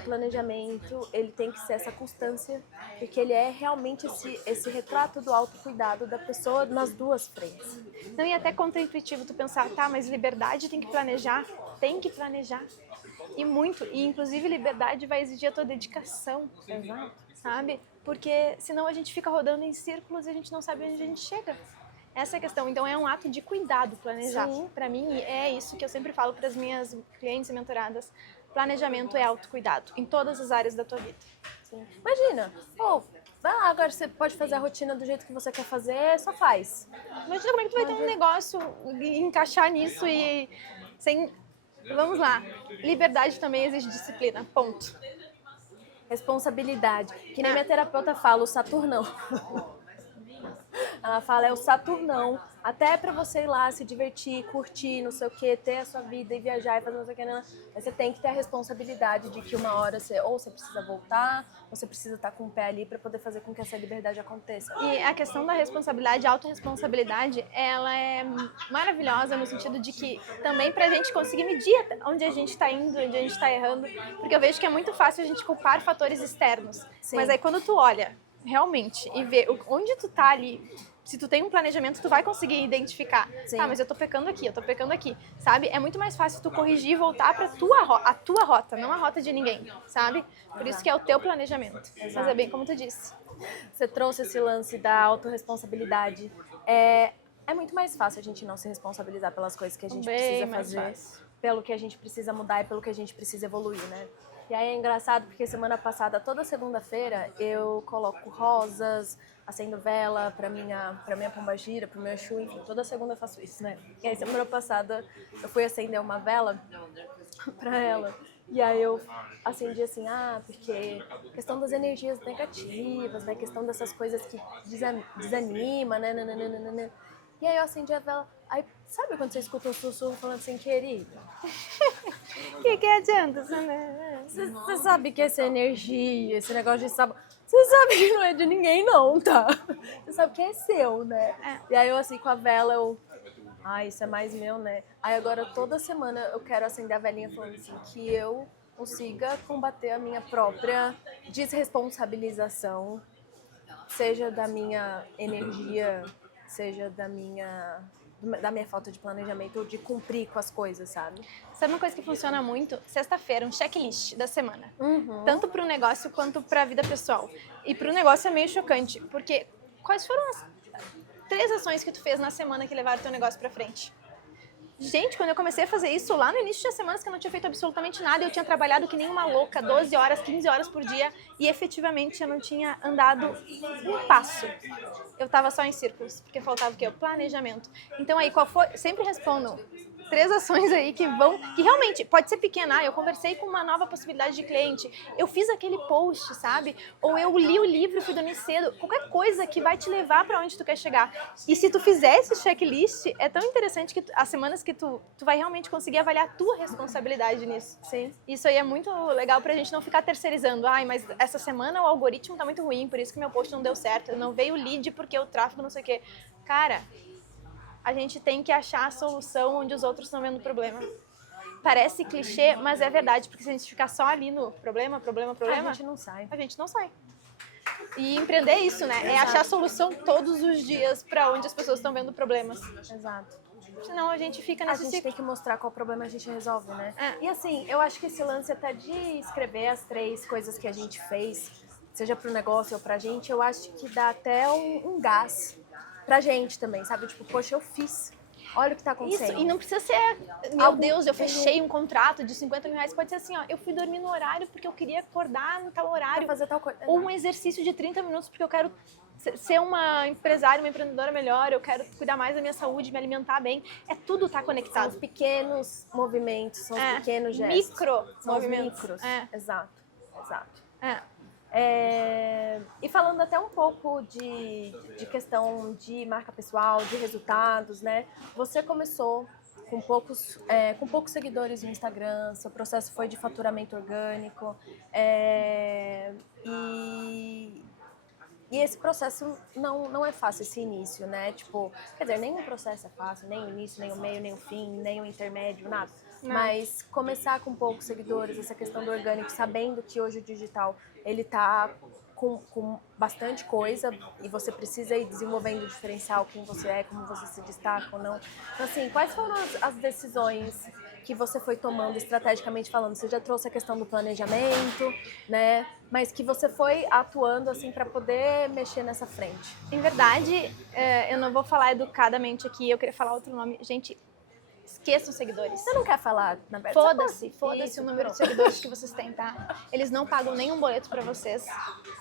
planejamento, ele tem que ser essa constância, porque ele é realmente esse retrato do autocuidado da pessoa nas duas frentes. Não, e até contra-intuitivo tu pensar: tá, mas liberdade tem que planejar. Tem que planejar. E muito. E inclusive liberdade vai exigir a tua dedicação. Exato. Sabe? Porque senão a gente fica rodando em círculos e a gente não sabe onde a gente chega. Essa é a questão. Então é um ato de cuidado planejar. Para mim é isso que eu sempre falo para as minhas clientes e mentoradas. Planejamento é autocuidado em todas as áreas da tua vida. Sim. Imagina, vai lá, agora você pode fazer a rotina do jeito que você quer fazer, só faz. Imagina como é que tu vai ter um negócio e encaixar nisso e sem... Vamos lá. Liberdade também exige disciplina. Ponto. Responsabilidade. Que nem minha terapeuta fala, o Saturnão. Ela fala, é o Saturnão, até pra você ir lá se divertir, curtir, não sei o que, ter a sua vida e viajar e fazer não sei o que, mas você tem que ter a responsabilidade de que uma hora você precisa voltar, ou você precisa estar com o pé ali pra poder fazer com que essa liberdade aconteça. E a questão da responsabilidade, a autorresponsabilidade, ela é maravilhosa no sentido de que também pra gente conseguir medir onde a gente tá indo, onde a gente tá errando, porque eu vejo que é muito fácil a gente culpar fatores externos. Sim. Mas aí quando tu olha realmente e vê onde tu tá ali, se tu tem um planejamento, tu vai conseguir identificar. Sim. Tá, mas eu tô pecando aqui, sabe? É muito mais fácil tu corrigir e voltar pra a tua rota, não a rota de ninguém, sabe? Por isso que é o teu planejamento. Exato. Mas é bem como tu disse. Você trouxe esse lance da autorresponsabilidade. É muito mais fácil a gente não se responsabilizar pelas coisas que a gente precisa fazer, pelo que a gente precisa mudar e pelo que a gente precisa evoluir, né? E aí é engraçado porque semana passada, toda segunda-feira, eu coloco rosas, acendo vela pra minha pombagira, pro meu Exu, enfim, toda segunda eu faço isso, né? E aí semana passada eu fui acender uma vela pra ela. E aí eu acendi assim, porque questão das energias negativas, né? Questão dessas coisas que desanima, né? Nananana. E aí eu acendi a vela. Aí, sabe quando você escuta um sussurro falando assim, querida? O que adianta? Você sabe que essa energia, esse negócio de sábado, você sabe que não é de ninguém não, tá? Você sabe que é seu, né? E aí eu assim, com a vela, isso é mais meu, né? Aí agora toda semana eu quero acender a velinha falando assim, que eu consiga combater a minha própria desresponsabilização, seja da minha energia, seja da minha falta de planejamento ou de cumprir com as coisas, sabe? Sabe uma coisa que funciona muito? Sexta-feira, um checklist da semana. Uhum. Tanto pro negócio quanto pra vida pessoal. E pro negócio é meio chocante, porque quais foram as 3 ações que tu fez na semana que levaram teu negócio pra frente? Gente, quando eu comecei a fazer isso, lá no início tinha semanas que eu não tinha feito absolutamente nada, eu tinha trabalhado que nem uma louca, 12 horas, 15 horas por dia, e efetivamente eu não tinha andado um passo. Eu tava só em círculos, porque faltava o quê? O planejamento. Então aí, qual foi? Sempre respondam 3 ações aí que realmente, pode ser pequena, eu conversei com uma nova possibilidade de cliente, eu fiz aquele post, sabe? Ou eu li o livro e fui dormir cedo, qualquer coisa que vai te levar pra onde tu quer chegar. E se tu fizer esse checklist, é tão interessante que as semanas que tu vai realmente conseguir avaliar a tua responsabilidade nisso. Sim. Isso aí é muito legal pra gente não ficar terceirizando. Mas essa semana o algoritmo tá muito ruim, por isso que meu post não deu certo, não veio lead porque o tráfego não sei o quê. Cara, a gente tem que achar a solução onde os outros estão vendo o problema. Parece clichê, mas é verdade, porque se a gente ficar só ali no problema, a gente não sai. A gente não sai. E empreender é isso, né? É achar a solução todos os dias pra onde as pessoas estão vendo problemas. Exato. Senão a gente fica nesse ciclo. A gente tem que mostrar qual problema a gente resolve, né? É. E assim, eu acho que esse lance até de escrever as 3 coisas que a gente fez, seja pro negócio ou pra gente, eu acho que dá até um gás pra gente também, sabe? Tipo, poxa, eu fiz. Olha o que tá acontecendo. Isso, e não precisa ser, meu Deus, eu fechei um contrato de 50 mil reais. Pode ser assim, eu fui dormir no horário porque eu queria acordar no tal horário. Pra fazer tal coisa. Ou um exercício de 30 minutos porque eu quero ser uma empresária, uma empreendedora melhor, eu quero cuidar mais da minha saúde, me alimentar bem. Tudo tá conectado. São os pequenos movimentos, são os pequenos gestos. Micro são movimentos. Os micros. Exato. E falando até um pouco de questão de marca pessoal, de resultados, né? Você começou com poucos seguidores no Instagram, seu processo foi de faturamento orgânico, e esse processo não é fácil, esse início, né? Tipo, quer dizer, nenhum processo é fácil, nem o início, nem o meio, nem o fim, nem o intermédio, nada. Não. Mas começar com poucos seguidores, essa questão do orgânico, sabendo que hoje o digital, ele tá com bastante coisa e você precisa ir desenvolvendo o diferencial, quem você é, como você se destaca ou não. Então, assim, quais foram as decisões que você foi tomando estrategicamente falando? Você já trouxe a questão do planejamento, né? Mas que você foi atuando, assim, para poder mexer nessa frente. Em verdade, eu não vou falar educadamente aqui, eu queria falar outro nome. Gente, esqueçam seguidores. Você não quer falar, na verdade? Foda-se o número de seguidores que vocês têm, tá? Eles não pagam nenhum boleto pra vocês,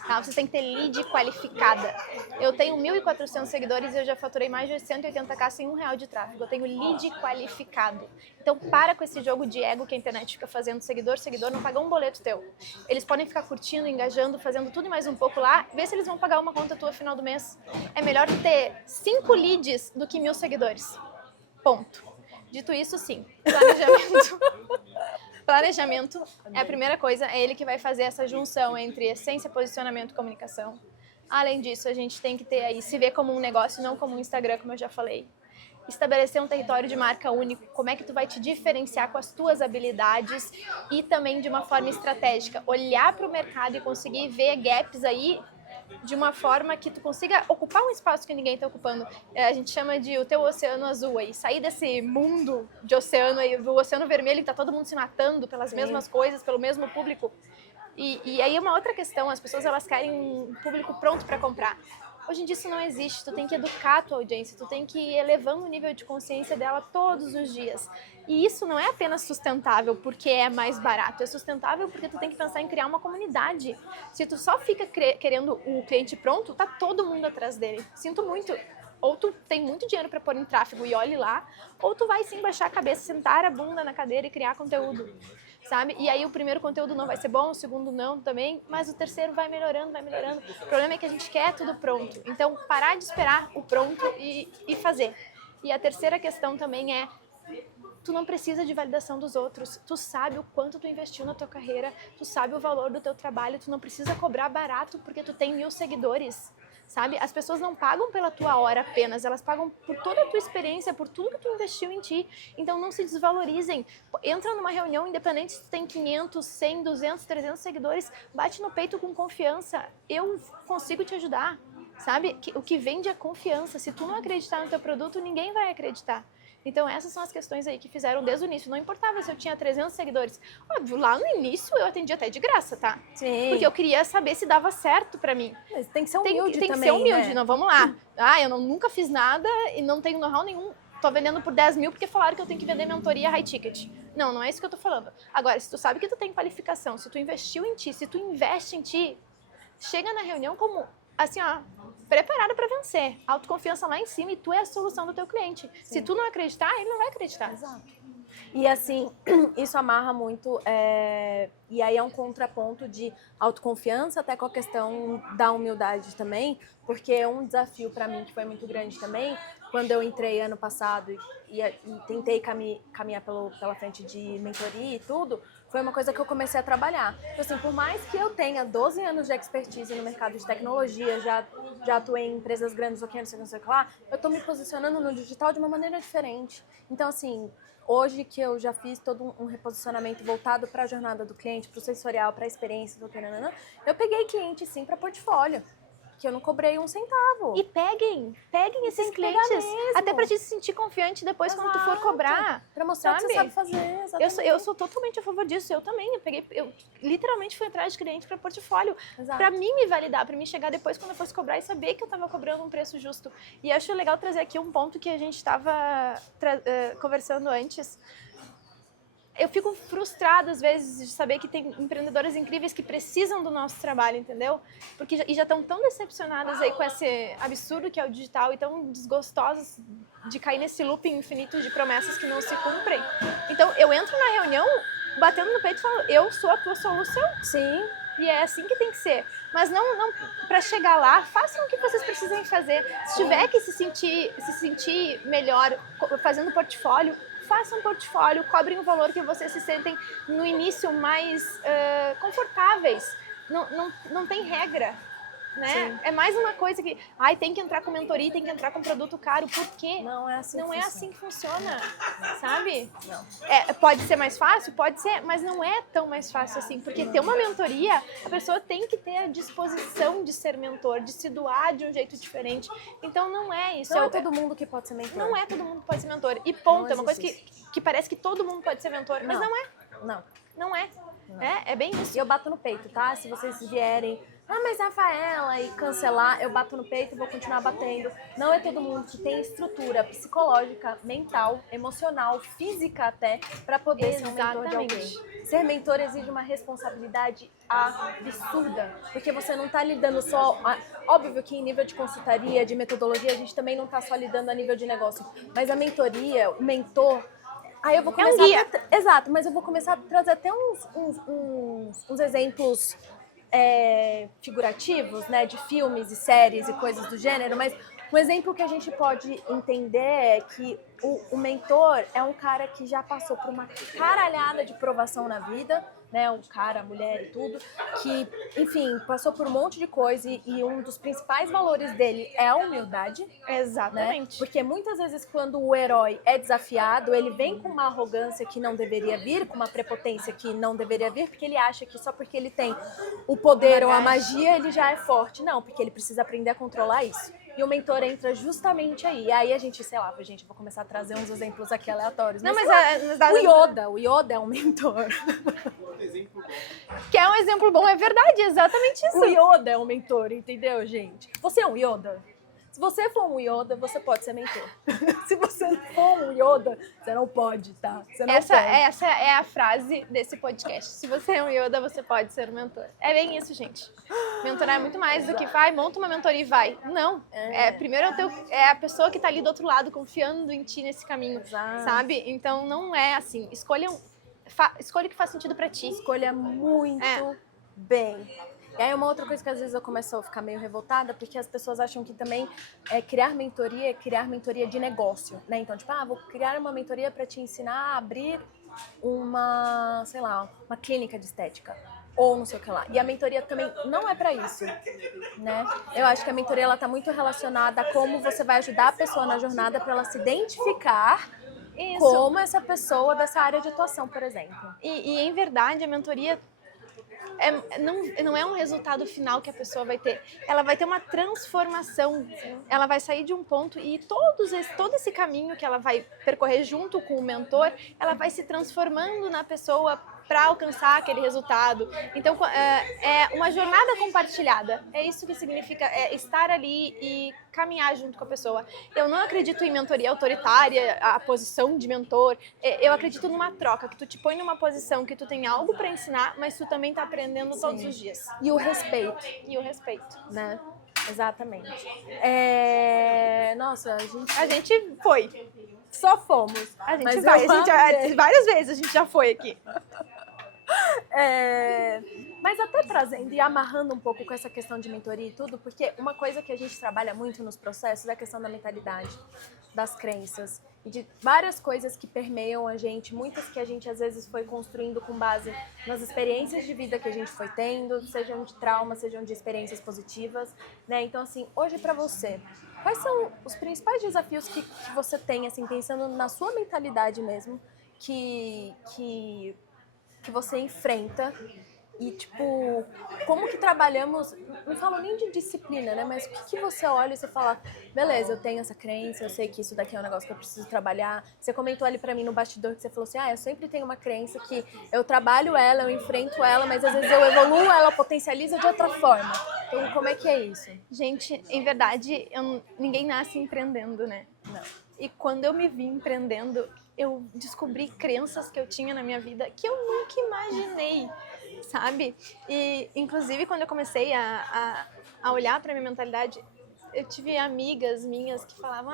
tá? Vocês têm que ter lead qualificada. Eu tenho 1.400 seguidores e eu já faturei mais de 180k sem R$1 de tráfego. Eu tenho lead qualificado. Então para com esse jogo de ego que a internet fica fazendo. Seguidor não paga um boleto teu. Eles podem ficar curtindo, engajando, fazendo tudo e mais um pouco lá, vê se eles vão pagar uma conta tua no final do mês. É melhor ter 5 leads do que 1.000 seguidores. Ponto. Dito isso, sim, planejamento é a primeira coisa, é ele que vai fazer essa junção entre essência, posicionamento e comunicação. Além disso, a gente tem que ter aí, se ver como um negócio, não como um Instagram, como eu já falei. Estabelecer um território de marca único, como é que tu vai te diferenciar com as tuas habilidades e também de uma forma estratégica. Olhar para o mercado e conseguir ver gaps aí de uma forma que tu consiga ocupar um espaço que ninguém está ocupando. A gente chama de o teu oceano azul aí, sair desse mundo de oceano aí, do oceano vermelho que tá todo mundo se matando pelas mesmas coisas, pelo mesmo público. E aí uma outra questão, as pessoas elas querem um público pronto para comprar. Hoje em dia isso não existe, tu tem que educar a tua audiência, tu tem que ir elevando o nível de consciência dela todos os dias. E isso não é apenas sustentável porque é mais barato, é sustentável porque tu tem que pensar em criar uma comunidade. Se tu só fica querendo o cliente pronto, tá todo mundo atrás dele. Sinto muito. Ou tu tem muito dinheiro para pôr em tráfego e olhe lá, ou tu vai sim baixar a cabeça, sentar a bunda na cadeira e criar conteúdo, sabe? E aí o primeiro conteúdo não vai ser bom, o segundo não também, mas o terceiro vai melhorando, vai melhorando. O problema é que a gente quer tudo pronto. Então, parar de esperar o pronto e fazer. E a terceira questão também é, tu não precisa de validação dos outros, tu sabe o quanto tu investiu na tua carreira, tu sabe o valor do teu trabalho, tu não precisa cobrar barato porque tu tem 1000 seguidores. Sabe? As pessoas não pagam pela tua hora apenas, elas pagam por toda a tua experiência, por tudo que tu investiu em ti. Então não se desvalorizem. Entra numa reunião, independente se tu tem 500, 100, 200, 300 seguidores, bate no peito com confiança. Eu consigo te ajudar, sabe? O que vende é confiança. Se tu não acreditar no teu produto, ninguém vai acreditar. Então essas são as questões aí que fizeram desde o início. Não importava se eu tinha 300 seguidores. Óbvio, lá no início eu atendia até de graça, tá? Sim. Porque eu queria saber se dava certo pra mim. Mas tem que ser humilde tem também, que ser humilde, né? não, vamos lá. Ah, eu nunca fiz nada e não tenho know-how nenhum. Tô vendendo por 10 mil porque falaram que eu tenho que vender mentoria high ticket. Não, não é isso que eu tô falando. Agora, se tu sabe que tu tem qualificação, se tu investiu em ti, se tu investe em ti, chega na reunião como, assim, ó, preparada para vencer. Autoconfiança lá em cima e tu é a solução do teu cliente. Sim. Se tu não acreditar, ele não vai acreditar. Exato. E assim, isso amarra muito, e aí é um contraponto de autoconfiança até com a questão da humildade também, porque é um desafio para mim que foi muito grande também, quando eu entrei ano passado e tentei caminhar pela frente de mentoria e tudo, foi uma coisa que eu comecei a trabalhar. Então, assim, por mais que eu tenha 12 anos de expertise no mercado de tecnologia, já atuei em empresas grandes, não sei o que lá, eu tô me posicionando no digital de uma maneira diferente. Então, assim, hoje que eu já fiz todo um reposicionamento voltado para a jornada do cliente, para o sensorial, para a experiência, eu peguei cliente sim para portfólio, que eu não cobrei um centavo. E peguem esses clientes, até para te sentir confiante depois. Exato. Quando tu for cobrar. Para mostrar que você sabe fazer. Eu sou totalmente a favor disso, eu também. Eu literalmente fui atrás de cliente para portfólio, para mim me validar, para mim chegar depois quando eu fosse cobrar e saber que eu estava cobrando um preço justo. E acho legal trazer aqui um ponto que a gente estava conversando antes. Eu fico frustrada, às vezes, de saber que tem empreendedoras incríveis que precisam do nosso trabalho, entendeu? Porque já estão tão decepcionadas aí com esse absurdo que é o digital e tão desgostosas de cair nesse looping infinito de promessas que não se cumprem. Então, eu entro na reunião batendo no peito e falo, eu sou a tua solução. Sim. E é assim que tem que ser. Mas não para chegar lá, façam o que vocês precisem fazer. Se tiver que se sentir melhor fazendo portfólio, façam um portfólio, cobrem o valor que vocês se sentem no início mais confortáveis. Não tem regra, né? Sim. É mais uma coisa que, tem que entrar com mentoria, tem que entrar com produto caro. Por quê? Não é assim que funciona, sabe? Não. Pode ser mais fácil? Pode ser, mas não é tão mais fácil assim. Porque ter uma mentoria, a pessoa tem que ter a disposição de ser mentor, de se doar de um jeito diferente. Então não é isso. Não é todo mundo que pode ser mentor. Não é todo mundo que pode ser mentor. E ponto. É uma coisa que parece que todo mundo pode ser mentor, mas não é. Não é. É bem isso. E eu bato no peito, tá? Se vocês vierem... mas Rafaela, e cancelar, eu bato no peito e vou continuar batendo. Não é todo mundo que tem estrutura psicológica, mental, emocional, física até, para poder ser um mentor de alguém. Ser mentor exige uma responsabilidade absurda, porque você não tá lidando só... Óbvio que em nível de consultoria, de metodologia, a gente também não tá só lidando a nível de negócio, mas a mentoria, o mentor... Aí eu vou começar exato, mas eu vou começar a trazer até uns exemplos... figurativos, né, de filmes e séries e coisas do gênero, mas um exemplo que a gente pode entender é que o mentor é um cara que já passou por uma caralhada de provação na vida, né, um cara, mulher e tudo, que, enfim, passou por um monte de coisa e um dos principais valores dele é a humildade. Exatamente. Né? Porque muitas vezes quando o herói é desafiado, ele vem com uma arrogância que não deveria vir, com uma prepotência que não deveria vir, porque ele acha que só porque ele tem o poder ou a magia, ele já é forte. Não, porque ele precisa aprender a controlar isso. E o mentor entra justamente aí. E aí a gente, sei lá, gente, vou começar a trazer uns exemplos aqui aleatórios. Não, mas o Yoda é um mentor. Que é um exemplo bom, é verdade, exatamente isso. O Yoda é um mentor, entendeu, gente? Você é um Yoda? Se você for um Yoda, você pode ser mentor. Se você não for um Yoda, você não pode, tá? Você não Essa pode. é a frase desse podcast. Se você é um Yoda, você pode ser um mentor. É bem isso, gente. Mentorar é muito mais do que vai, monta uma mentoria e vai. Não. Primeiro é a pessoa que tá ali do outro lado, confiando em ti nesse caminho, Exato. sabe? Então não é assim. Escolha o que faz sentido pra ti. Escolha muito bem. E aí uma outra coisa que às vezes eu começo a ficar meio revoltada, porque as pessoas acham que também criar mentoria de negócio, né? Então, tipo, vou criar uma mentoria para te ensinar a abrir uma, sei lá, uma clínica de estética. Ou não sei o que lá. E a mentoria também não é para isso, né? Eu acho que a mentoria, ela tá muito relacionada a como você vai ajudar a pessoa na jornada para ela se identificar como essa pessoa dessa área de atuação, por exemplo. E em verdade, a mentoria não é um resultado final que a pessoa vai ter. Ela vai ter uma transformação. Ela vai sair de um ponto e todo esse caminho que ela vai percorrer junto com o mentor, ela vai se transformando na pessoa para alcançar aquele resultado. Então, é uma jornada compartilhada. É isso que significa estar ali e caminhar junto com a pessoa. Eu não acredito em mentoria autoritária, a posição de mentor. Eu acredito numa troca, que tu te põe numa posição que tu tem algo para ensinar, mas tu também tá aprendendo todos os dias. E o respeito. Né? Exatamente. Nossa, a gente foi. Só fomos. A gente vai. Várias vezes a gente já foi aqui. Mas até trazendo e amarrando um pouco com essa questão de mentoria e tudo, porque uma coisa que a gente trabalha muito nos processos é a questão da mentalidade, das crenças e de várias coisas que permeiam a gente, muitas que a gente às vezes foi construindo com base nas experiências de vida que a gente foi tendo, sejam de trauma, sejam de experiências positivas, né? Então, assim, hoje pra você, quais são os principais desafios que você tem, assim, pensando na sua mentalidade mesmo, que você enfrenta e, tipo, como que trabalhamos, não falo nem de disciplina, né, mas o que você olha e você fala, beleza, eu tenho essa crença, eu sei que isso daqui é um negócio que eu preciso trabalhar. Você comentou ali pra mim no bastidor que você falou assim, eu sempre tenho uma crença que eu trabalho ela, eu enfrento ela, mas às vezes eu evoluo ela, potencializo de outra forma. Então, como é que é isso? Gente, em verdade, ninguém nasce empreendendo, né? Não. E quando eu me vi empreendendo, eu descobri crenças que eu tinha na minha vida que eu nunca imaginei, sabe? E, inclusive, quando eu comecei a olhar para minha mentalidade, eu tive amigas minhas que falavam,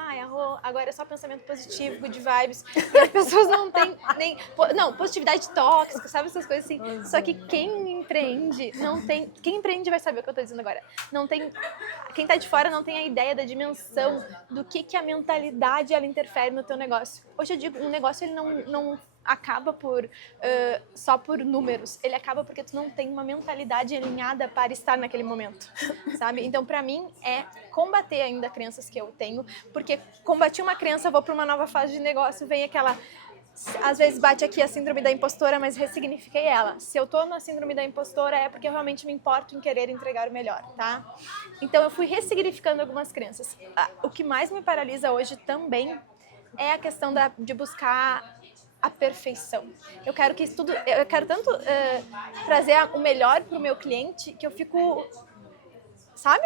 agora é só pensamento positivo, good vibes, e as pessoas não têm nem... Não, positividade tóxica, sabe? Essas coisas assim. Só que quem empreende não tem... Quem empreende vai saber o que eu tô dizendo agora. Não tem... Quem tá de fora não tem a ideia da dimensão do que a mentalidade, ela interfere no teu negócio. Hoje eu digo, um negócio, ele não acaba só por números. Ele acaba porque tu não tem uma mentalidade alinhada para estar naquele momento, sabe? Então, pra mim, é combater ainda crenças que eu tenho, porque combati uma crença, vou pra uma nova fase de negócio, vem aquela... Às vezes bate aqui a síndrome da impostora, mas ressignifiquei ela. Se eu tô na síndrome da impostora, é porque eu realmente me importo em querer entregar o melhor, tá? Então, eu fui ressignificando algumas crenças. O que mais me paralisa hoje também é a questão de buscar a perfeição. Eu quero tanto trazer o melhor pro meu cliente que eu fico, sabe,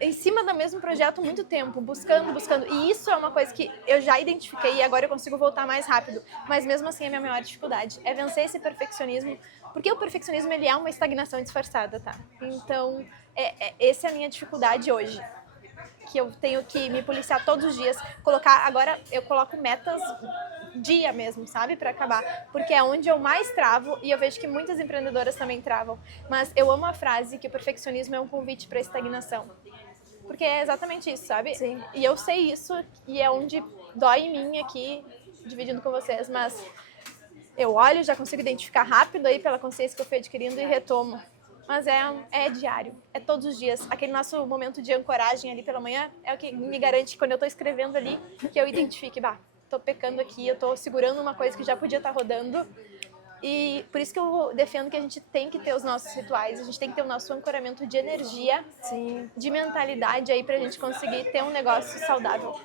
em cima do mesmo projeto muito tempo, buscando. E isso é uma coisa que eu já identifiquei e agora eu consigo voltar mais rápido. Mas mesmo assim, a minha maior dificuldade é vencer esse perfeccionismo, porque o perfeccionismo, ele é uma estagnação disfarçada, tá? Então, essa é a minha dificuldade hoje. Que eu tenho que me policiar todos os dias, agora eu coloco metas dia mesmo, sabe, para acabar, porque é onde eu mais travo e eu vejo que muitas empreendedoras também travam, mas eu amo a frase que o perfeccionismo é um convite para estagnação, porque é exatamente isso, sabe? Sim. E eu sei isso e é onde dói em mim aqui, dividindo com vocês, mas eu olho, já consigo identificar rápido aí pela consciência que eu fui adquirindo e retomo. Mas é diário, é todos os dias. Aquele nosso momento de ancoragem ali pela manhã é o que me garante que quando eu tô escrevendo ali, que eu identifique, tô pecando aqui, eu tô segurando uma coisa que já podia estar rodando. E por isso que eu defendo que a gente tem que ter os nossos rituais, a gente tem que ter o nosso ancoramento de energia, Sim. de mentalidade aí pra gente conseguir ter um negócio saudável.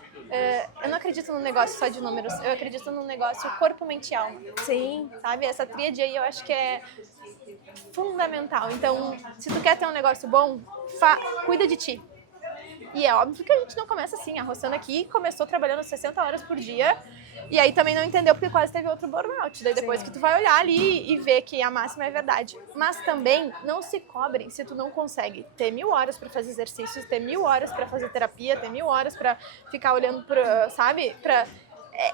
Eu não acredito num negócio só de números, eu acredito num negócio corpo, mente e alma. Sim. Sabe? Essa tríade aí eu acho que é fundamental. Então, se tu quer ter um negócio bom, cuida de ti. E é óbvio que a gente não começa assim. A Rossana aqui começou trabalhando 60 horas por dia e aí também não entendeu porque quase teve outro burnout. Daí depois que tu vai olhar ali e ver que a máxima é verdade. Mas também não se cobrem se tu não consegue ter 1000 horas para fazer exercícios, ter 1000 horas para fazer terapia, ter 1000 horas para ficar olhando pra, sabe?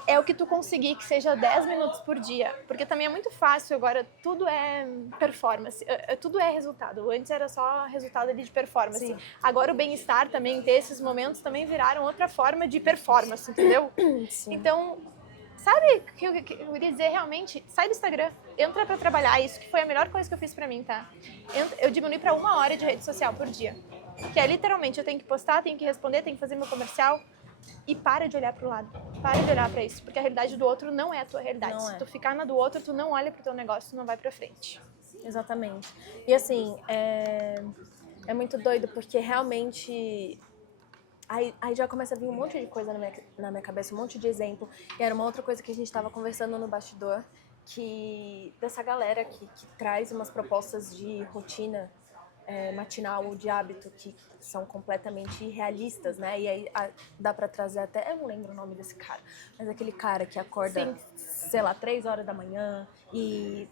É o que tu conseguir, que seja 10 minutos por dia. Porque também é muito fácil agora, tudo é performance, tudo é resultado. Antes era só resultado ali de performance. Sim. Agora o bem-estar também, ter esses momentos também viraram outra forma de performance, entendeu? Sim. Então, sabe o que eu queria dizer realmente? Sai do Instagram, entra pra trabalhar. Isso que foi a melhor coisa que eu fiz pra mim, tá? Eu diminui pra 1 hora de rede social por dia. Que é literalmente, eu tenho que postar, tenho que responder, tenho que fazer meu comercial. E para de olhar pro lado, para de olhar pra isso, porque a realidade do outro não é a tua realidade. Não Se é. tu ficar na do outro, tu não olha pro teu negócio, tu não vai pra frente. Exatamente. E assim, é muito doido, porque realmente aí já começa a vir um monte de coisa na minha cabeça, um monte de exemplo. E era uma outra coisa que a gente estava conversando no bastidor, que dessa galera que traz umas propostas de rotina matinal ou de hábito que são completamente irrealistas, né? E aí dá pra trazer até, eu não lembro o nome desse cara, mas aquele cara que acorda, Sim. sei lá, 3 horas da manhã e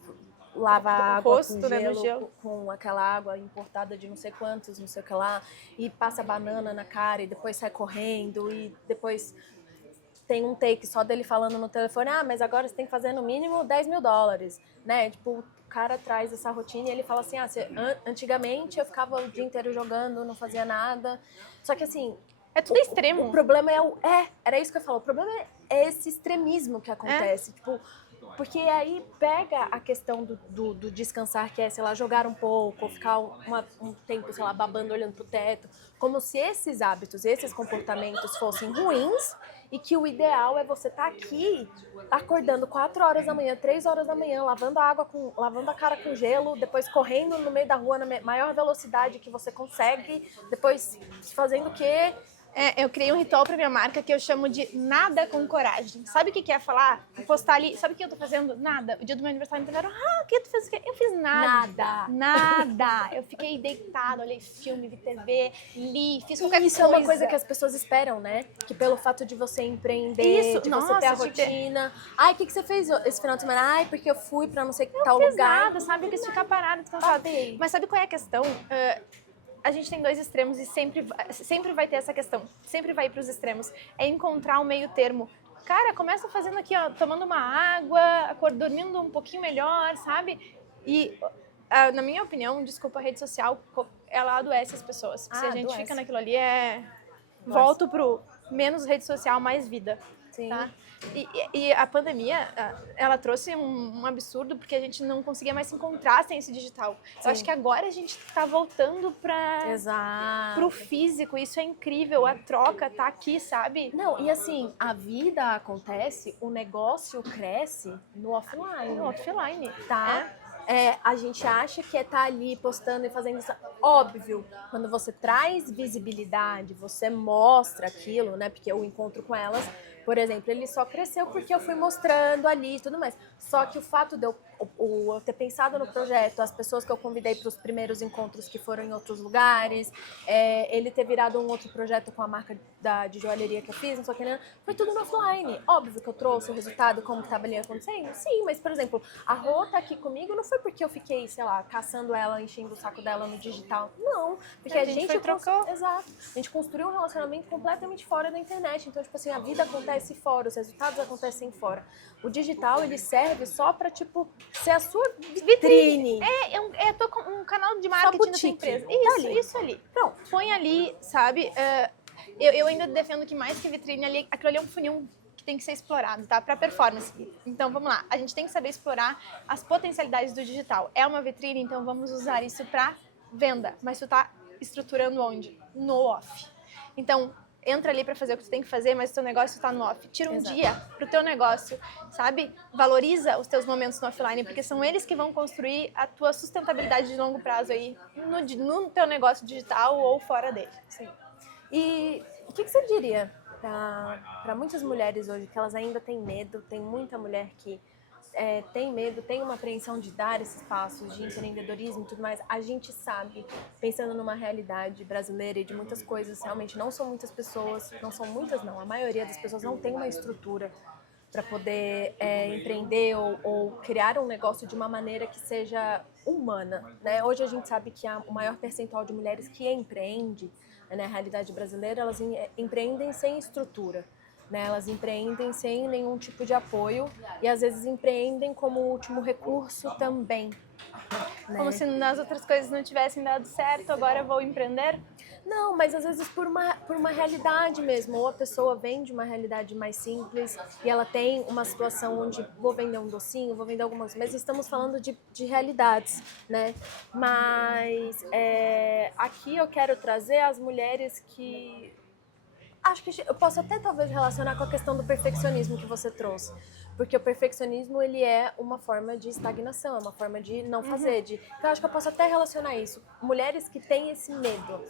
lava a O água rosto, com né, no gelo, gelo. com aquela água importada de não sei quantos, não sei o que lá, e passa banana na cara e depois sai correndo e depois tem um take só dele falando no telefone, mas agora você tem que fazer no mínimo $10.000, né? Tipo, o cara traz essa rotina e ele fala assim, antigamente eu ficava o dia inteiro jogando, não fazia nada. Só que assim... É tudo extremo. O problema era isso que eu falo, o problema é esse extremismo que acontece, tipo... Porque aí pega a questão do descansar, que é, sei lá, jogar um pouco, ou ficar um tempo, sei lá, babando, olhando pro teto, como se esses hábitos, esses comportamentos fossem ruins e que o ideal é você estar aqui acordando 4 horas da manhã, 3 horas da manhã, lavando a cara com gelo, depois correndo no meio da rua na maior velocidade que você consegue, depois fazendo o quê? Eu criei um ritual pra minha marca que eu chamo de nada com coragem. Sabe o que é falar? Postar ali, sabe o que eu tô fazendo? Nada. O dia do meu aniversário me perguntaram, o que tu fez? Eu fiz nada. Nada. Eu fiquei deitada, olhei filme, vi TV, li, fiz qualquer coisa. Isso é uma coisa que as pessoas esperam, né? Que pelo fato de você empreender, de você ter a rotina. O que você fez esse final de semana? Porque eu fui pra não sei que tal lugar. Nada, sabe? Eu quis ficar parada, descansada. Mas sabe qual é a questão? A gente tem 2 extremos e sempre vai ter essa questão. Sempre vai ir pros extremos. É encontrar um meio termo. Cara, começa fazendo aqui, ó, tomando uma água, dormindo um pouquinho melhor, sabe? E, na minha opinião, desculpa, a rede social, ela adoece as pessoas. Se a gente fica naquilo ali, volto pro menos rede social, mais vida. Sim. Tá? E a pandemia, ela trouxe um absurdo, porque a gente não conseguia mais se encontrar sem esse digital. Sim. Eu acho que agora a gente tá voltando pro físico, isso é incrível, a troca tá aqui, sabe? Não, e assim, a vida acontece, o negócio cresce no offline. No offline, tá? A gente acha que é estar ali postando e fazendo isso. Óbvio, quando você traz visibilidade, você mostra aquilo, né? Porque o encontro com elas, por exemplo, ele só cresceu porque eu fui mostrando ali e tudo mais. Só que o fato de eu ter pensado no projeto, as pessoas que eu convidei para os primeiros encontros que foram em outros lugares, ele ter virado um outro projeto com a marca de joalheria que eu fiz, não sei o que, foi tudo no offline. Óbvio que eu trouxe o resultado, como que estava ali acontecendo. Sim, mas, por exemplo, a Rô tá aqui comigo, não foi porque eu fiquei, sei lá, caçando ela, enchendo o saco dela no digital. Não, porque a gente trocou. Exato. A gente construiu um relacionamento completamente fora da internet. Então, tipo assim, a vida acontece fora, os resultados acontecem fora. O digital, ele serve só pra, tipo, ser a sua vitrine. É um canal de marketing da sua empresa. Isso ali. Pronto. Põe ali, sabe? Eu ainda defendo que mais que vitrine ali, aquilo ali é um funil que tem que ser explorado, tá? Pra performance. Então, vamos lá. A gente tem que saber explorar as potencialidades do digital. É uma vitrine, então vamos usar isso pra venda. Mas tu tá estruturando onde? No off. Então, entra ali pra fazer o que tu tem que fazer, mas o teu negócio tá no off. Tira um Exato. dia pro teu negócio, sabe? Valoriza os teus momentos no offline, porque são eles que vão construir a tua sustentabilidade de longo prazo aí no teu negócio digital ou fora dele. Sim. E o que você diria para muitas mulheres hoje que elas ainda têm medo? Tem muita mulher que tem medo, tem uma apreensão de dar esses passos de empreendedorismo e tudo mais. A gente sabe, pensando numa realidade brasileira e de muitas coisas, realmente não são muitas pessoas, não são muitas não, a maioria das pessoas não tem uma estrutura para poder empreender ou criar um negócio de uma maneira que seja humana, né? Hoje a gente sabe que o maior percentual de mulheres que empreende, né, na realidade brasileira, elas empreendem sem estrutura. Né, elas empreendem sem nenhum tipo de apoio e às vezes empreendem como último recurso também. Né? Como se nas outras coisas não tivessem dado certo, agora eu vou empreender? Não, mas às vezes por uma realidade mesmo. Ou a pessoa vem de uma realidade mais simples e ela tem uma situação onde vou vender um docinho, vou vender algumas coisas, mas estamos falando de realidades, né? Mas aqui eu quero trazer as mulheres que... Acho que eu posso até talvez relacionar com a questão do perfeccionismo que você trouxe. Porque o perfeccionismo, ele é uma forma de estagnação, é uma forma de não fazer. Então, eu acho que eu posso até relacionar isso. Mulheres que têm esse medo,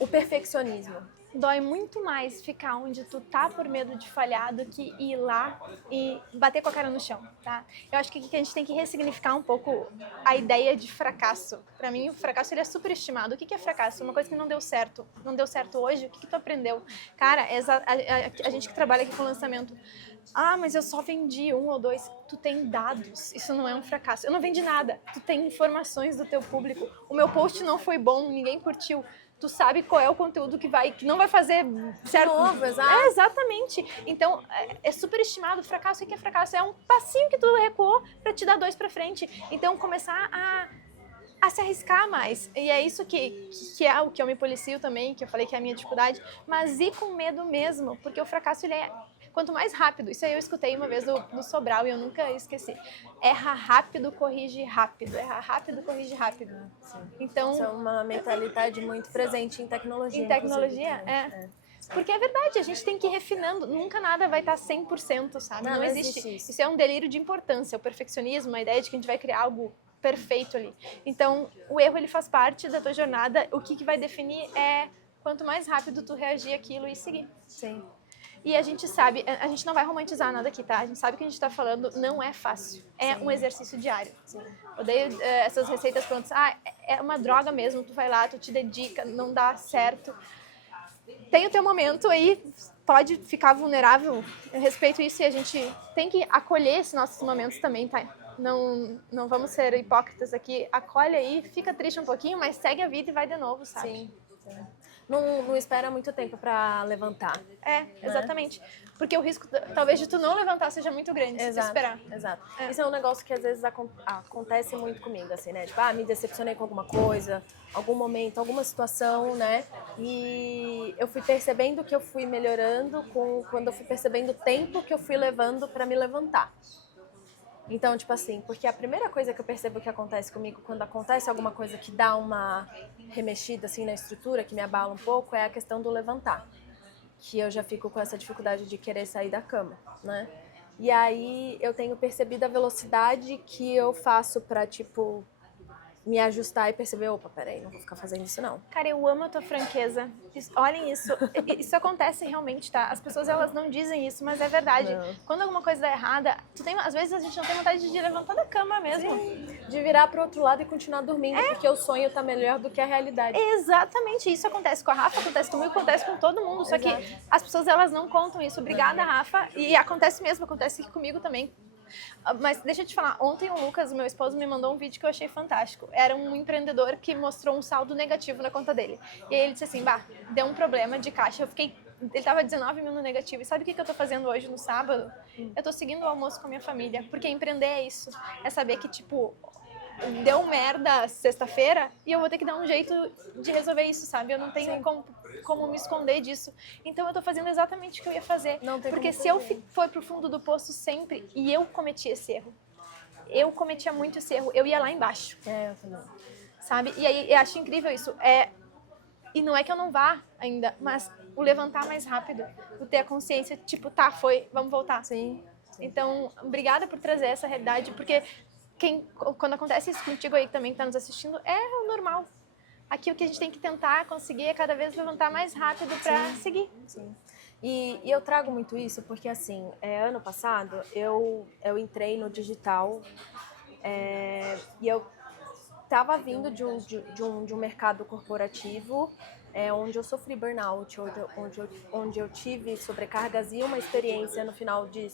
o perfeccionismo. Dói muito mais ficar onde tu tá por medo de falhar do que ir lá e bater com a cara no chão, tá? Eu acho que a gente tem que ressignificar um pouco a ideia de fracasso. Pra mim, o fracasso ele é superestimado. O que é fracasso? Uma coisa que não deu certo. Não deu certo hoje, o que tu aprendeu? Cara, a gente que trabalha aqui com lançamento... Ah, mas eu só vendi 1 ou 2. Tu tem dados, isso não é um fracasso. Eu não vendi nada, tu tem informações do teu público. O meu post não foi bom, ninguém curtiu. Tu sabe qual é o conteúdo que não vai fazer certo. Novo, exato. Exatamente. Então, é superestimado. Fracasso, o que é fracasso? É um passinho que tu recuou pra te dar 2 pra frente. Então, começar a se arriscar mais. E é isso que é o que eu me policio também, que eu falei que é a minha dificuldade. Mas ir com medo mesmo, porque o fracasso, ele é... Quanto mais rápido, isso aí eu escutei uma vez no Sobral e eu nunca esqueci. Erra rápido, corrige rápido. Erra rápido, corrige rápido. Sim. Então, isso é uma mentalidade muito presente em tecnologia. Em tecnologia, Porque é verdade, a gente tem que ir refinando. Nunca nada vai estar 100%, sabe? Não existe isso. Isso é um delírio de importância. O perfeccionismo, a ideia de que a gente vai criar algo perfeito ali. Então, o erro, ele faz parte da tua jornada. O que vai definir é quanto mais rápido tu reagir àquilo e seguir. Sim. E a gente sabe, a gente não vai romantizar nada aqui, tá? A gente sabe que a gente tá falando, não é fácil. É um exercício diário. Sim. Odeio essas receitas prontas. É uma droga mesmo, tu vai lá, tu te dedica, não dá certo. Tem o teu momento aí, pode ficar vulnerável. Eu respeito isso e a gente tem que acolher esses nossos momentos também, tá? Não vamos ser hipócritas aqui. Acolhe aí, fica triste um pouquinho, mas segue a vida e vai de novo, sabe? Sim. Não espera muito tempo pra levantar. Exatamente. Porque o risco, talvez, de tu não levantar seja muito grande, se tu esperar. Exato. Isso é um negócio que às vezes acontece muito comigo, assim, né? Tipo, me decepcionei com alguma coisa, algum momento, alguma situação, né? E eu fui percebendo que eu fui melhorando quando eu fui percebendo o tempo que eu fui levando pra me levantar. Então, tipo assim, porque a primeira coisa que eu percebo que acontece comigo quando acontece alguma coisa que dá uma remexida assim na estrutura, que me abala um pouco, é a questão do levantar. Que eu já fico com essa dificuldade de querer sair da cama, né? E aí eu tenho percebido a velocidade que eu faço pra, tipo, me ajustar e perceber, opa, peraí, não vou ficar fazendo isso não. Cara, eu amo a tua franqueza. Olhem isso. Isso acontece realmente, tá? As pessoas, elas não dizem isso, mas é verdade. Não. Quando alguma coisa dá errada, às vezes a gente não tem vontade de levantar da cama mesmo. Sim, de virar pro outro lado e continuar dormindo, porque o sonho tá melhor do que a realidade. Exatamente. Isso acontece com a Rafa, acontece comigo, acontece com todo mundo. Só que as pessoas, elas não contam isso. Obrigada, Rafa. E acontece mesmo, acontece aqui comigo também. Mas deixa eu te falar, ontem o Lucas, meu esposo, me mandou um vídeo que eu achei fantástico. Era um empreendedor que mostrou um saldo negativo na conta dele. E aí ele disse assim, deu um problema de caixa. Ele tava 19 mil no negativo. E sabe o que eu tô fazendo hoje no sábado? Eu tô seguindo o almoço com a minha família. Porque empreender é isso. É saber que, tipo, deu merda sexta-feira e eu vou ter que dar um jeito de resolver isso, sabe? Eu não tenho como me esconder disso. Então eu tô fazendo exatamente o que eu ia fazer. Porque se eu for pro fundo do poço sempre, e eu cometi esse erro, eu cometia muito esse erro, eu ia lá embaixo. Eu também. Sabe? E aí eu acho incrível isso. E não é que eu não vá ainda, mas o levantar mais rápido, o ter a consciência, tipo, tá, foi, vamos voltar. Sim. Então, obrigada por trazer essa realidade, porque quando acontece isso contigo aí também que tá nos assistindo, é o normal. Aqui o que a gente tem que tentar conseguir é cada vez levantar mais rápido para seguir. Sim. E eu trago muito isso porque, assim, ano passado eu entrei no digital e eu estava vindo de um mercado corporativo onde eu sofri burnout, onde eu tive sobrecargas e uma experiência no final de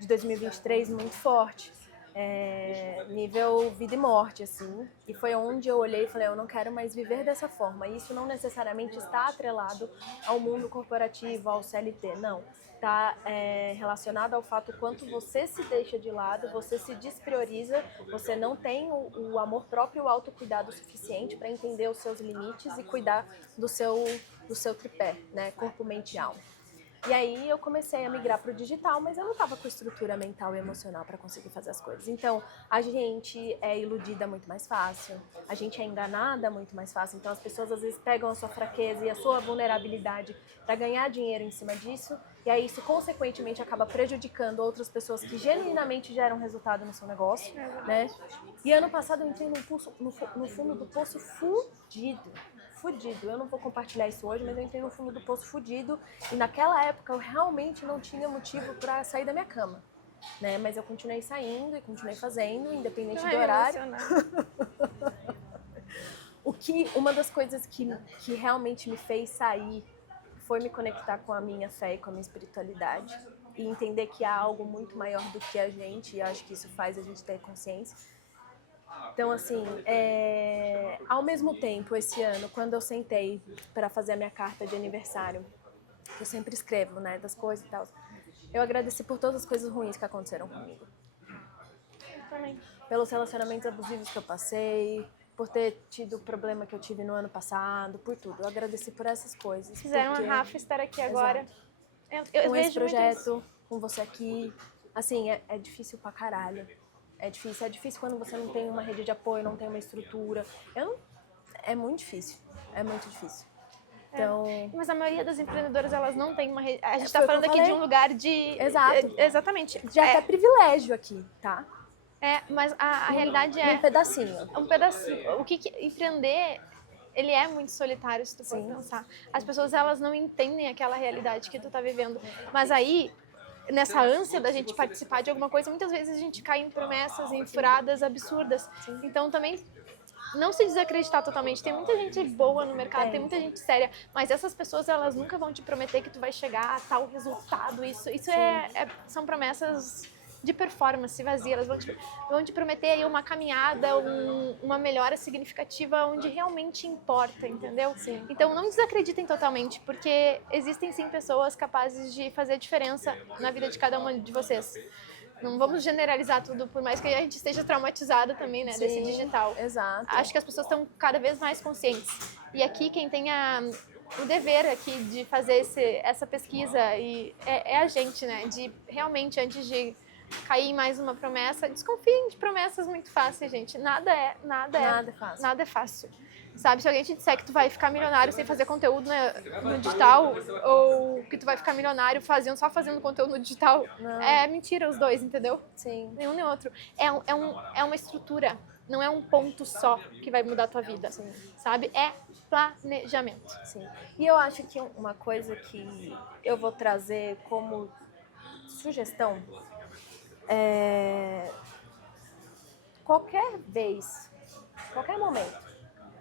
2023 muito forte. Nível vida e morte, assim. E foi onde eu olhei e falei, eu não quero mais viver dessa forma. E isso não necessariamente está atrelado ao mundo corporativo, ao CLT, não. Está relacionado ao fato quanto você se deixa de lado, você se desprioriza, você não tem o amor próprio e o autocuidado suficiente para entender os seus limites e cuidar do seu tripé, né? Corpo, mente e alma. E aí eu comecei a migrar para o digital, mas eu não estava com estrutura mental e emocional para conseguir fazer as coisas. Então, a gente é iludida muito mais fácil, a gente é enganada muito mais fácil. Então, as pessoas às vezes pegam a sua fraqueza e a sua vulnerabilidade para ganhar dinheiro em cima disso. E aí isso, consequentemente, acaba prejudicando outras pessoas que genuinamente geram resultado no seu negócio, né? E ano passado eu entrei no fundo do poço fudido. Eu não vou compartilhar isso hoje, mas eu entrei no fundo do poço fudido e naquela época eu realmente não tinha motivo para sair da minha cama, né? Mas eu continuei saindo e continuei fazendo, independente do horário. Uma das coisas que realmente me fez sair foi me conectar com a minha fé e com a minha espiritualidade e entender que há algo muito maior do que a gente, e acho que isso faz a gente ter consciência. Então, assim, ao mesmo tempo, esse ano, quando eu sentei para fazer a minha carta de aniversário, que eu sempre escrevo, né, das coisas e tal, eu agradeci por todas as coisas ruins que aconteceram comigo. Pelos relacionamentos abusivos que eu passei, por ter tido o problema que eu tive no ano passado, por tudo. Eu agradeci por essas coisas. Fizeram a Rafa estar aqui agora. Eu com esse vejo muito projeto, isso. com você aqui, assim, é difícil pra caralho. É difícil quando você não tem uma rede de apoio, não tem uma estrutura. É muito difícil, Então... Mas a maioria das empreendedoras, elas não tem uma rede. A gente tá foi o que falando eu aqui falei. de um lugar de... Exato. Exatamente. Já é privilégio aqui, tá? Mas a realidade é... Um pedacinho. Um pedacinho. Empreender, ele é muito solitário, se tu for pensar. As pessoas, elas não entendem aquela realidade que tu tá vivendo. Mas aí, nessa ânsia da gente participar de alguma coisa, muitas vezes a gente cai em promessas, em furadas absurdas. Então, também, não se desacreditar totalmente. Tem muita gente boa no mercado, tem muita gente séria, mas essas pessoas, elas nunca vão te prometer que tu vai chegar a tal resultado. Isso são promessas de performance vazia. Elas vão te prometer aí uma caminhada, uma melhora significativa onde realmente importa, entendeu? Sim. Então não desacreditem totalmente, porque existem sim pessoas capazes de fazer diferença na vida de cada uma de vocês. Não vamos generalizar tudo, por mais que a gente esteja traumatizada também, né, Sim, desse digital. Exato. Acho que as pessoas estão cada vez mais conscientes. E aqui quem tem o dever aqui de fazer essa pesquisa é a gente, né, de realmente, antes de cair em mais uma promessa, desconfiem de promessas muito fáceis, gente. Nada é fácil. Nada é fácil. Sabe, se alguém te disser que tu vai ficar milionário sem fazer conteúdo no digital, ou que tu vai ficar milionário só fazendo conteúdo no digital, é mentira os dois, entendeu? Sim. Nenhum nem outro. É uma estrutura, não é um ponto só que vai mudar a tua vida, Sim. sabe? É planejamento. Sim. E eu acho que uma coisa que eu vou trazer como sugestão qualquer momento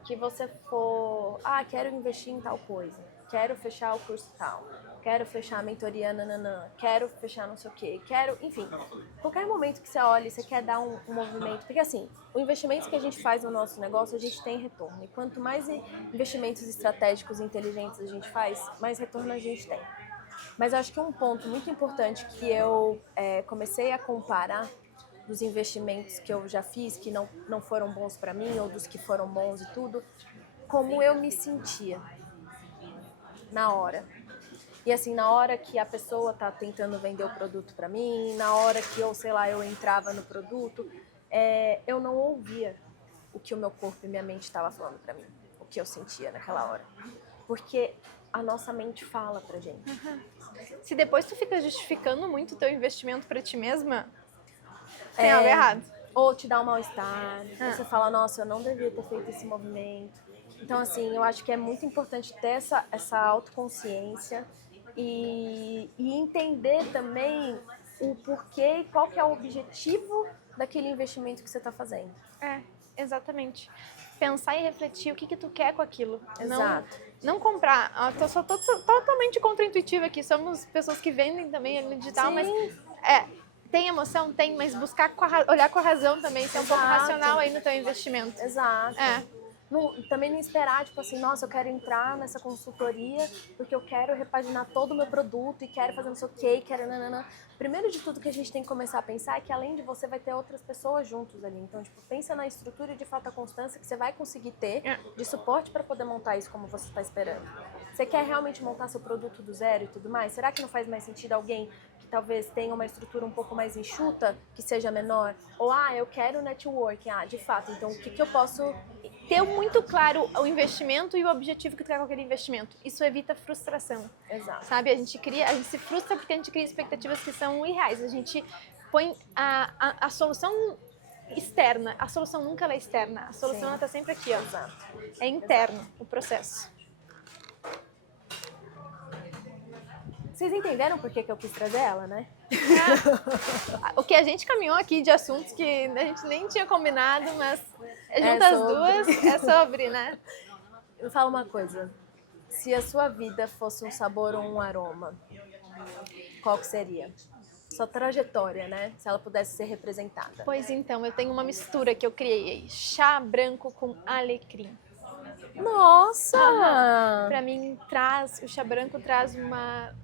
que você for, quero investir em tal coisa, quero fechar o curso tal, quero fechar a mentoria nananã, quero fechar não sei o quê, enfim, qualquer momento que você olhe, você quer dar um movimento, porque assim, o investimento que a gente faz no nosso negócio, a gente tem retorno, e quanto mais investimentos estratégicos e inteligentes a gente faz, mais retorno a gente tem. Mas eu acho que um ponto muito importante que eu comecei a comparar dos investimentos que eu já fiz, que não foram bons para mim, ou dos que foram bons e tudo, como eu me sentia na hora. E assim, na hora que a pessoa tá tentando vender o produto para mim, na hora que eu entrava no produto, eu não ouvia o que o meu corpo e minha mente estavam falando para mim, o que eu sentia naquela hora. Porque a nossa mente fala pra gente. Se depois tu fica justificando muito o teu investimento pra ti mesma, tem algo errado. Ou te dá um mal-estar, você fala, nossa, eu não devia ter feito esse movimento. Então, assim, eu acho que é muito importante ter essa autoconsciência e entender também o porquê e qual que é o objetivo daquele investimento que você está fazendo. Exatamente. Pensar e refletir o que tu quer com aquilo. Exato. Não comprar. Eu sou totalmente contra-intuitiva aqui. Somos pessoas que vendem também no digital, Sim. mas tem emoção? Tem, mas buscar olhar com a razão também, ser um pouco racional aí no teu investimento. Exato. Também não esperar, tipo assim, nossa, eu quero entrar nessa consultoria porque eu quero repaginar todo o meu produto e quero fazer não sei o que, quero nananã. Primeiro de tudo que a gente tem que começar a pensar é que além de você vai ter outras pessoas juntos ali. Então, tipo, pensa na estrutura e de fato a constância que você vai conseguir ter de suporte para poder montar isso como você está esperando. Você quer realmente montar seu produto do zero e tudo mais? Será que não faz mais sentido alguém que talvez tenha uma estrutura um pouco mais enxuta, que seja menor? Ou, eu quero networking. De fato, então o que eu posso... Ter muito claro o investimento e o objetivo que tu quer com aquele investimento. Isso evita frustração. Exato. Sabe? A gente se frustra porque a gente cria expectativas que são irreais. A gente põe a solução externa. A solução nunca é externa. A solução ela tá sempre aqui, ó. Exato. É interno o processo. Vocês entenderam por que eu quis trazer ela, né? O que a gente caminhou aqui de assuntos que a gente nem tinha combinado, mas junto as duas é sobre, né? Me fala uma coisa. Se a sua vida fosse um sabor ou um aroma, qual que seria? Sua trajetória, né? Se ela pudesse ser representada. Pois então, eu tenho uma mistura que eu criei. Chá branco com alecrim. Nossa! Pra mim, o chá branco traz uma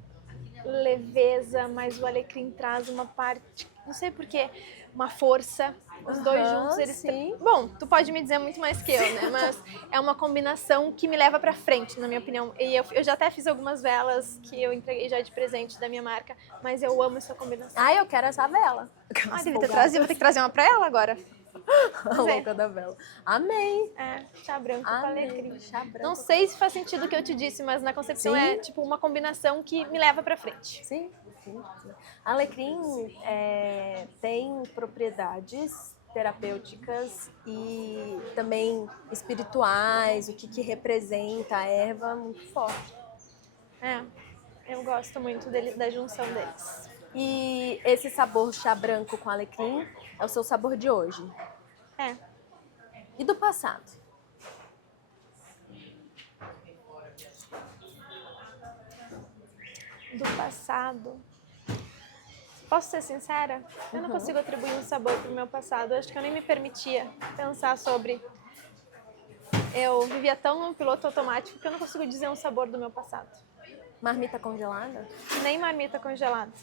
leveza, mas o alecrim traz uma parte, não sei porquê, uma força. Os dois juntos, eles... Sim. Bom, tu pode me dizer muito mais que eu, né? Mas é uma combinação que me leva pra frente, na minha opinião. E eu já até fiz algumas velas que eu entreguei já de presente da minha marca, mas eu amo essa combinação. Eu quero essa vela. Devia ter trazido, vou ter que trazer uma pra ela agora. A louca da vela. Amei. Chá branco com alecrim. Chá branco. Não sei se faz sentido o que eu te disse, mas na concepção é tipo uma combinação que me leva pra frente. Sim. Alecrim tem propriedades terapêuticas e também espirituais, o que representa a erva muito forte. Eu gosto muito da junção deles. E esse sabor chá branco com alecrim é o seu sabor de hoje? E do passado? Do passado. Posso ser sincera? Eu não consigo atribuir um sabor pro meu passado. Eu acho que eu nem me permitia pensar sobre. Eu vivia tão no piloto automático que eu não consigo dizer um sabor do meu passado. Marmita congelada? Nem marmita congelada.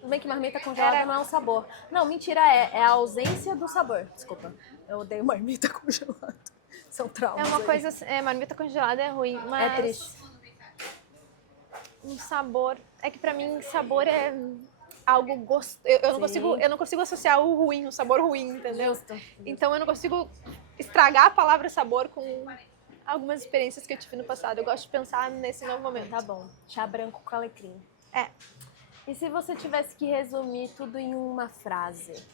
Tudo bem que marmita congelada não é um sabor. Não, mentira, é a ausência do sabor. Desculpa, eu odeio marmita congelada. São traumas. É uma coisa assim, marmita congelada é ruim, mas... É triste. Um sabor... É que pra mim, sabor é algo gostoso. Eu não consigo associar o ruim, o sabor ruim, entendeu? Justo. Então eu não consigo estragar a palavra sabor com algumas experiências que eu tive no passado. Eu gosto de pensar nesse novo momento. Tá bom. Chá branco com alecrim. E se você tivesse que resumir tudo em uma frase?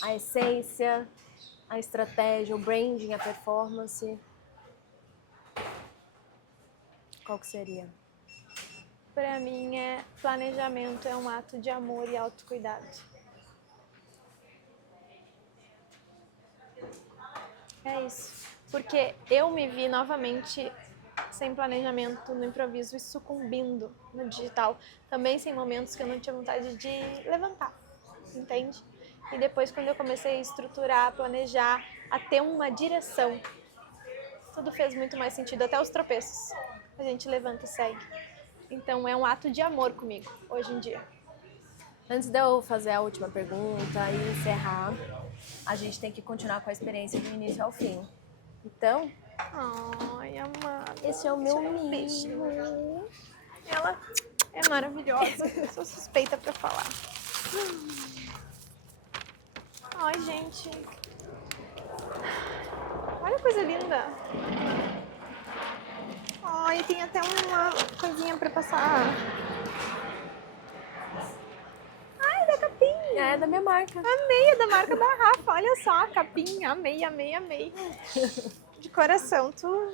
A essência, a estratégia, o branding, a performance. Qual que seria? Pra mim, planejamento é um ato de amor e autocuidado. É isso. Porque eu me vi novamente sem planejamento no improviso e sucumbindo no digital. Também sem momentos que eu não tinha vontade de levantar, entende? E depois, quando eu comecei a estruturar, a planejar, a ter uma direção, tudo fez muito mais sentido, até os tropeços. A gente levanta e segue. Então, é um ato de amor comigo, hoje em dia. Antes de eu fazer a última pergunta e encerrar, a gente tem que continuar com a experiência do início ao fim. Então... Ai, amada. Esse é o meu mimo. Ela é maravilhosa. Eu sou suspeita pra falar. Ai, gente. Olha que coisa linda. Ai, tem até uma coisinha pra passar. Ai, da capinha. É da minha marca. Amei, é da marca da Rafa. Olha só a capinha. Amei, amei, amei. De coração, tu...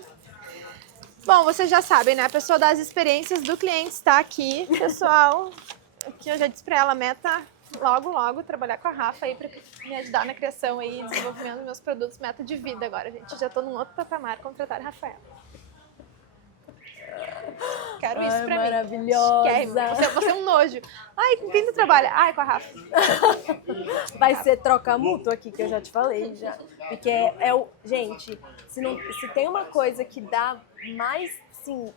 Bom, vocês já sabem, né? A pessoa das experiências do cliente está aqui. Pessoal, que eu já disse pra ela, meta logo trabalhar com a Rafa aí pra me ajudar na criação e desenvolvimento dos meus produtos. Meta de vida agora, gente. Já tô num outro patamar, contratar a Rafaela. Quero isso pra mim. Maravilhosa. Você é um nojo. Ai, com quem tu trabalha? Ai, com a Rafa. Vai ser troca mútua aqui, que eu já te falei já. Porque é o... Gente, se tem uma coisa que dá mais, assim,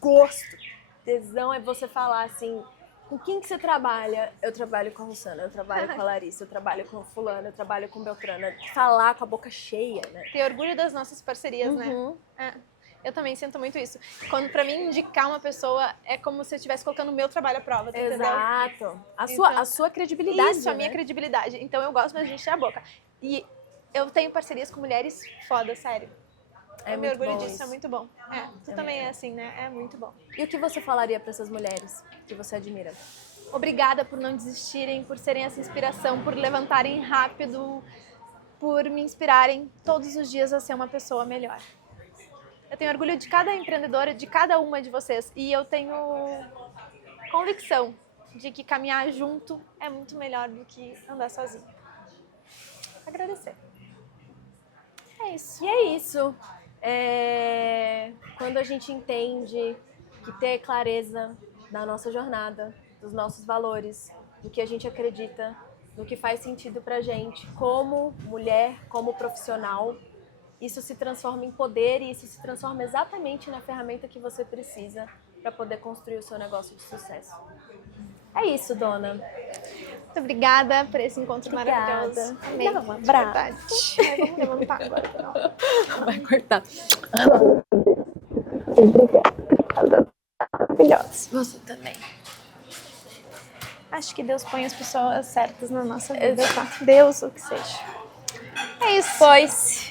gosto, tesão, é você falar assim, com quem que você trabalha? Eu trabalho com a Rossana, eu trabalho com a Larissa, eu trabalho com a fulana, eu trabalho com a Beltrana. Falar com a boca cheia, né? Ter orgulho das nossas parcerias, Uhum. né? Eu também sinto muito isso. Quando pra mim indicar uma pessoa é como se eu estivesse colocando o meu trabalho à prova, entendeu? Exato. A Então, sua credibilidade, Isso, a né? minha credibilidade. Então eu gosto mais de encher a boca. E eu tenho parcerias com mulheres fodas, sério. É Eu me muito orgulho bom disso, isso. é muito bom. Tu também é assim, né? É muito bom. E o que você falaria para essas mulheres que você admira? Obrigada por não desistirem, por serem essa inspiração, por levantarem rápido, por me inspirarem todos os dias a ser uma pessoa melhor. Eu tenho orgulho de cada empreendedora, de cada uma de vocês. E eu tenho convicção de que caminhar junto é muito melhor do que andar sozinho. Agradecer. É isso. E é isso. Quando a gente entende que ter clareza da nossa jornada, dos nossos valores, do que a gente acredita, do que faz sentido pra gente, como mulher, como profissional, isso se transforma em poder e isso se transforma exatamente na ferramenta que você precisa para poder construir o seu negócio de sucesso. É isso, dona. Muito obrigada por esse encontro maravilhoso. Amei. Dá um abraço. Ai, vamos levantar agora. Não. Vai cortar. Obrigada. Maravilhosa. Você também. Acho que Deus põe as pessoas certas na nossa vida. Tá? Deus, o que seja. É isso. Pois.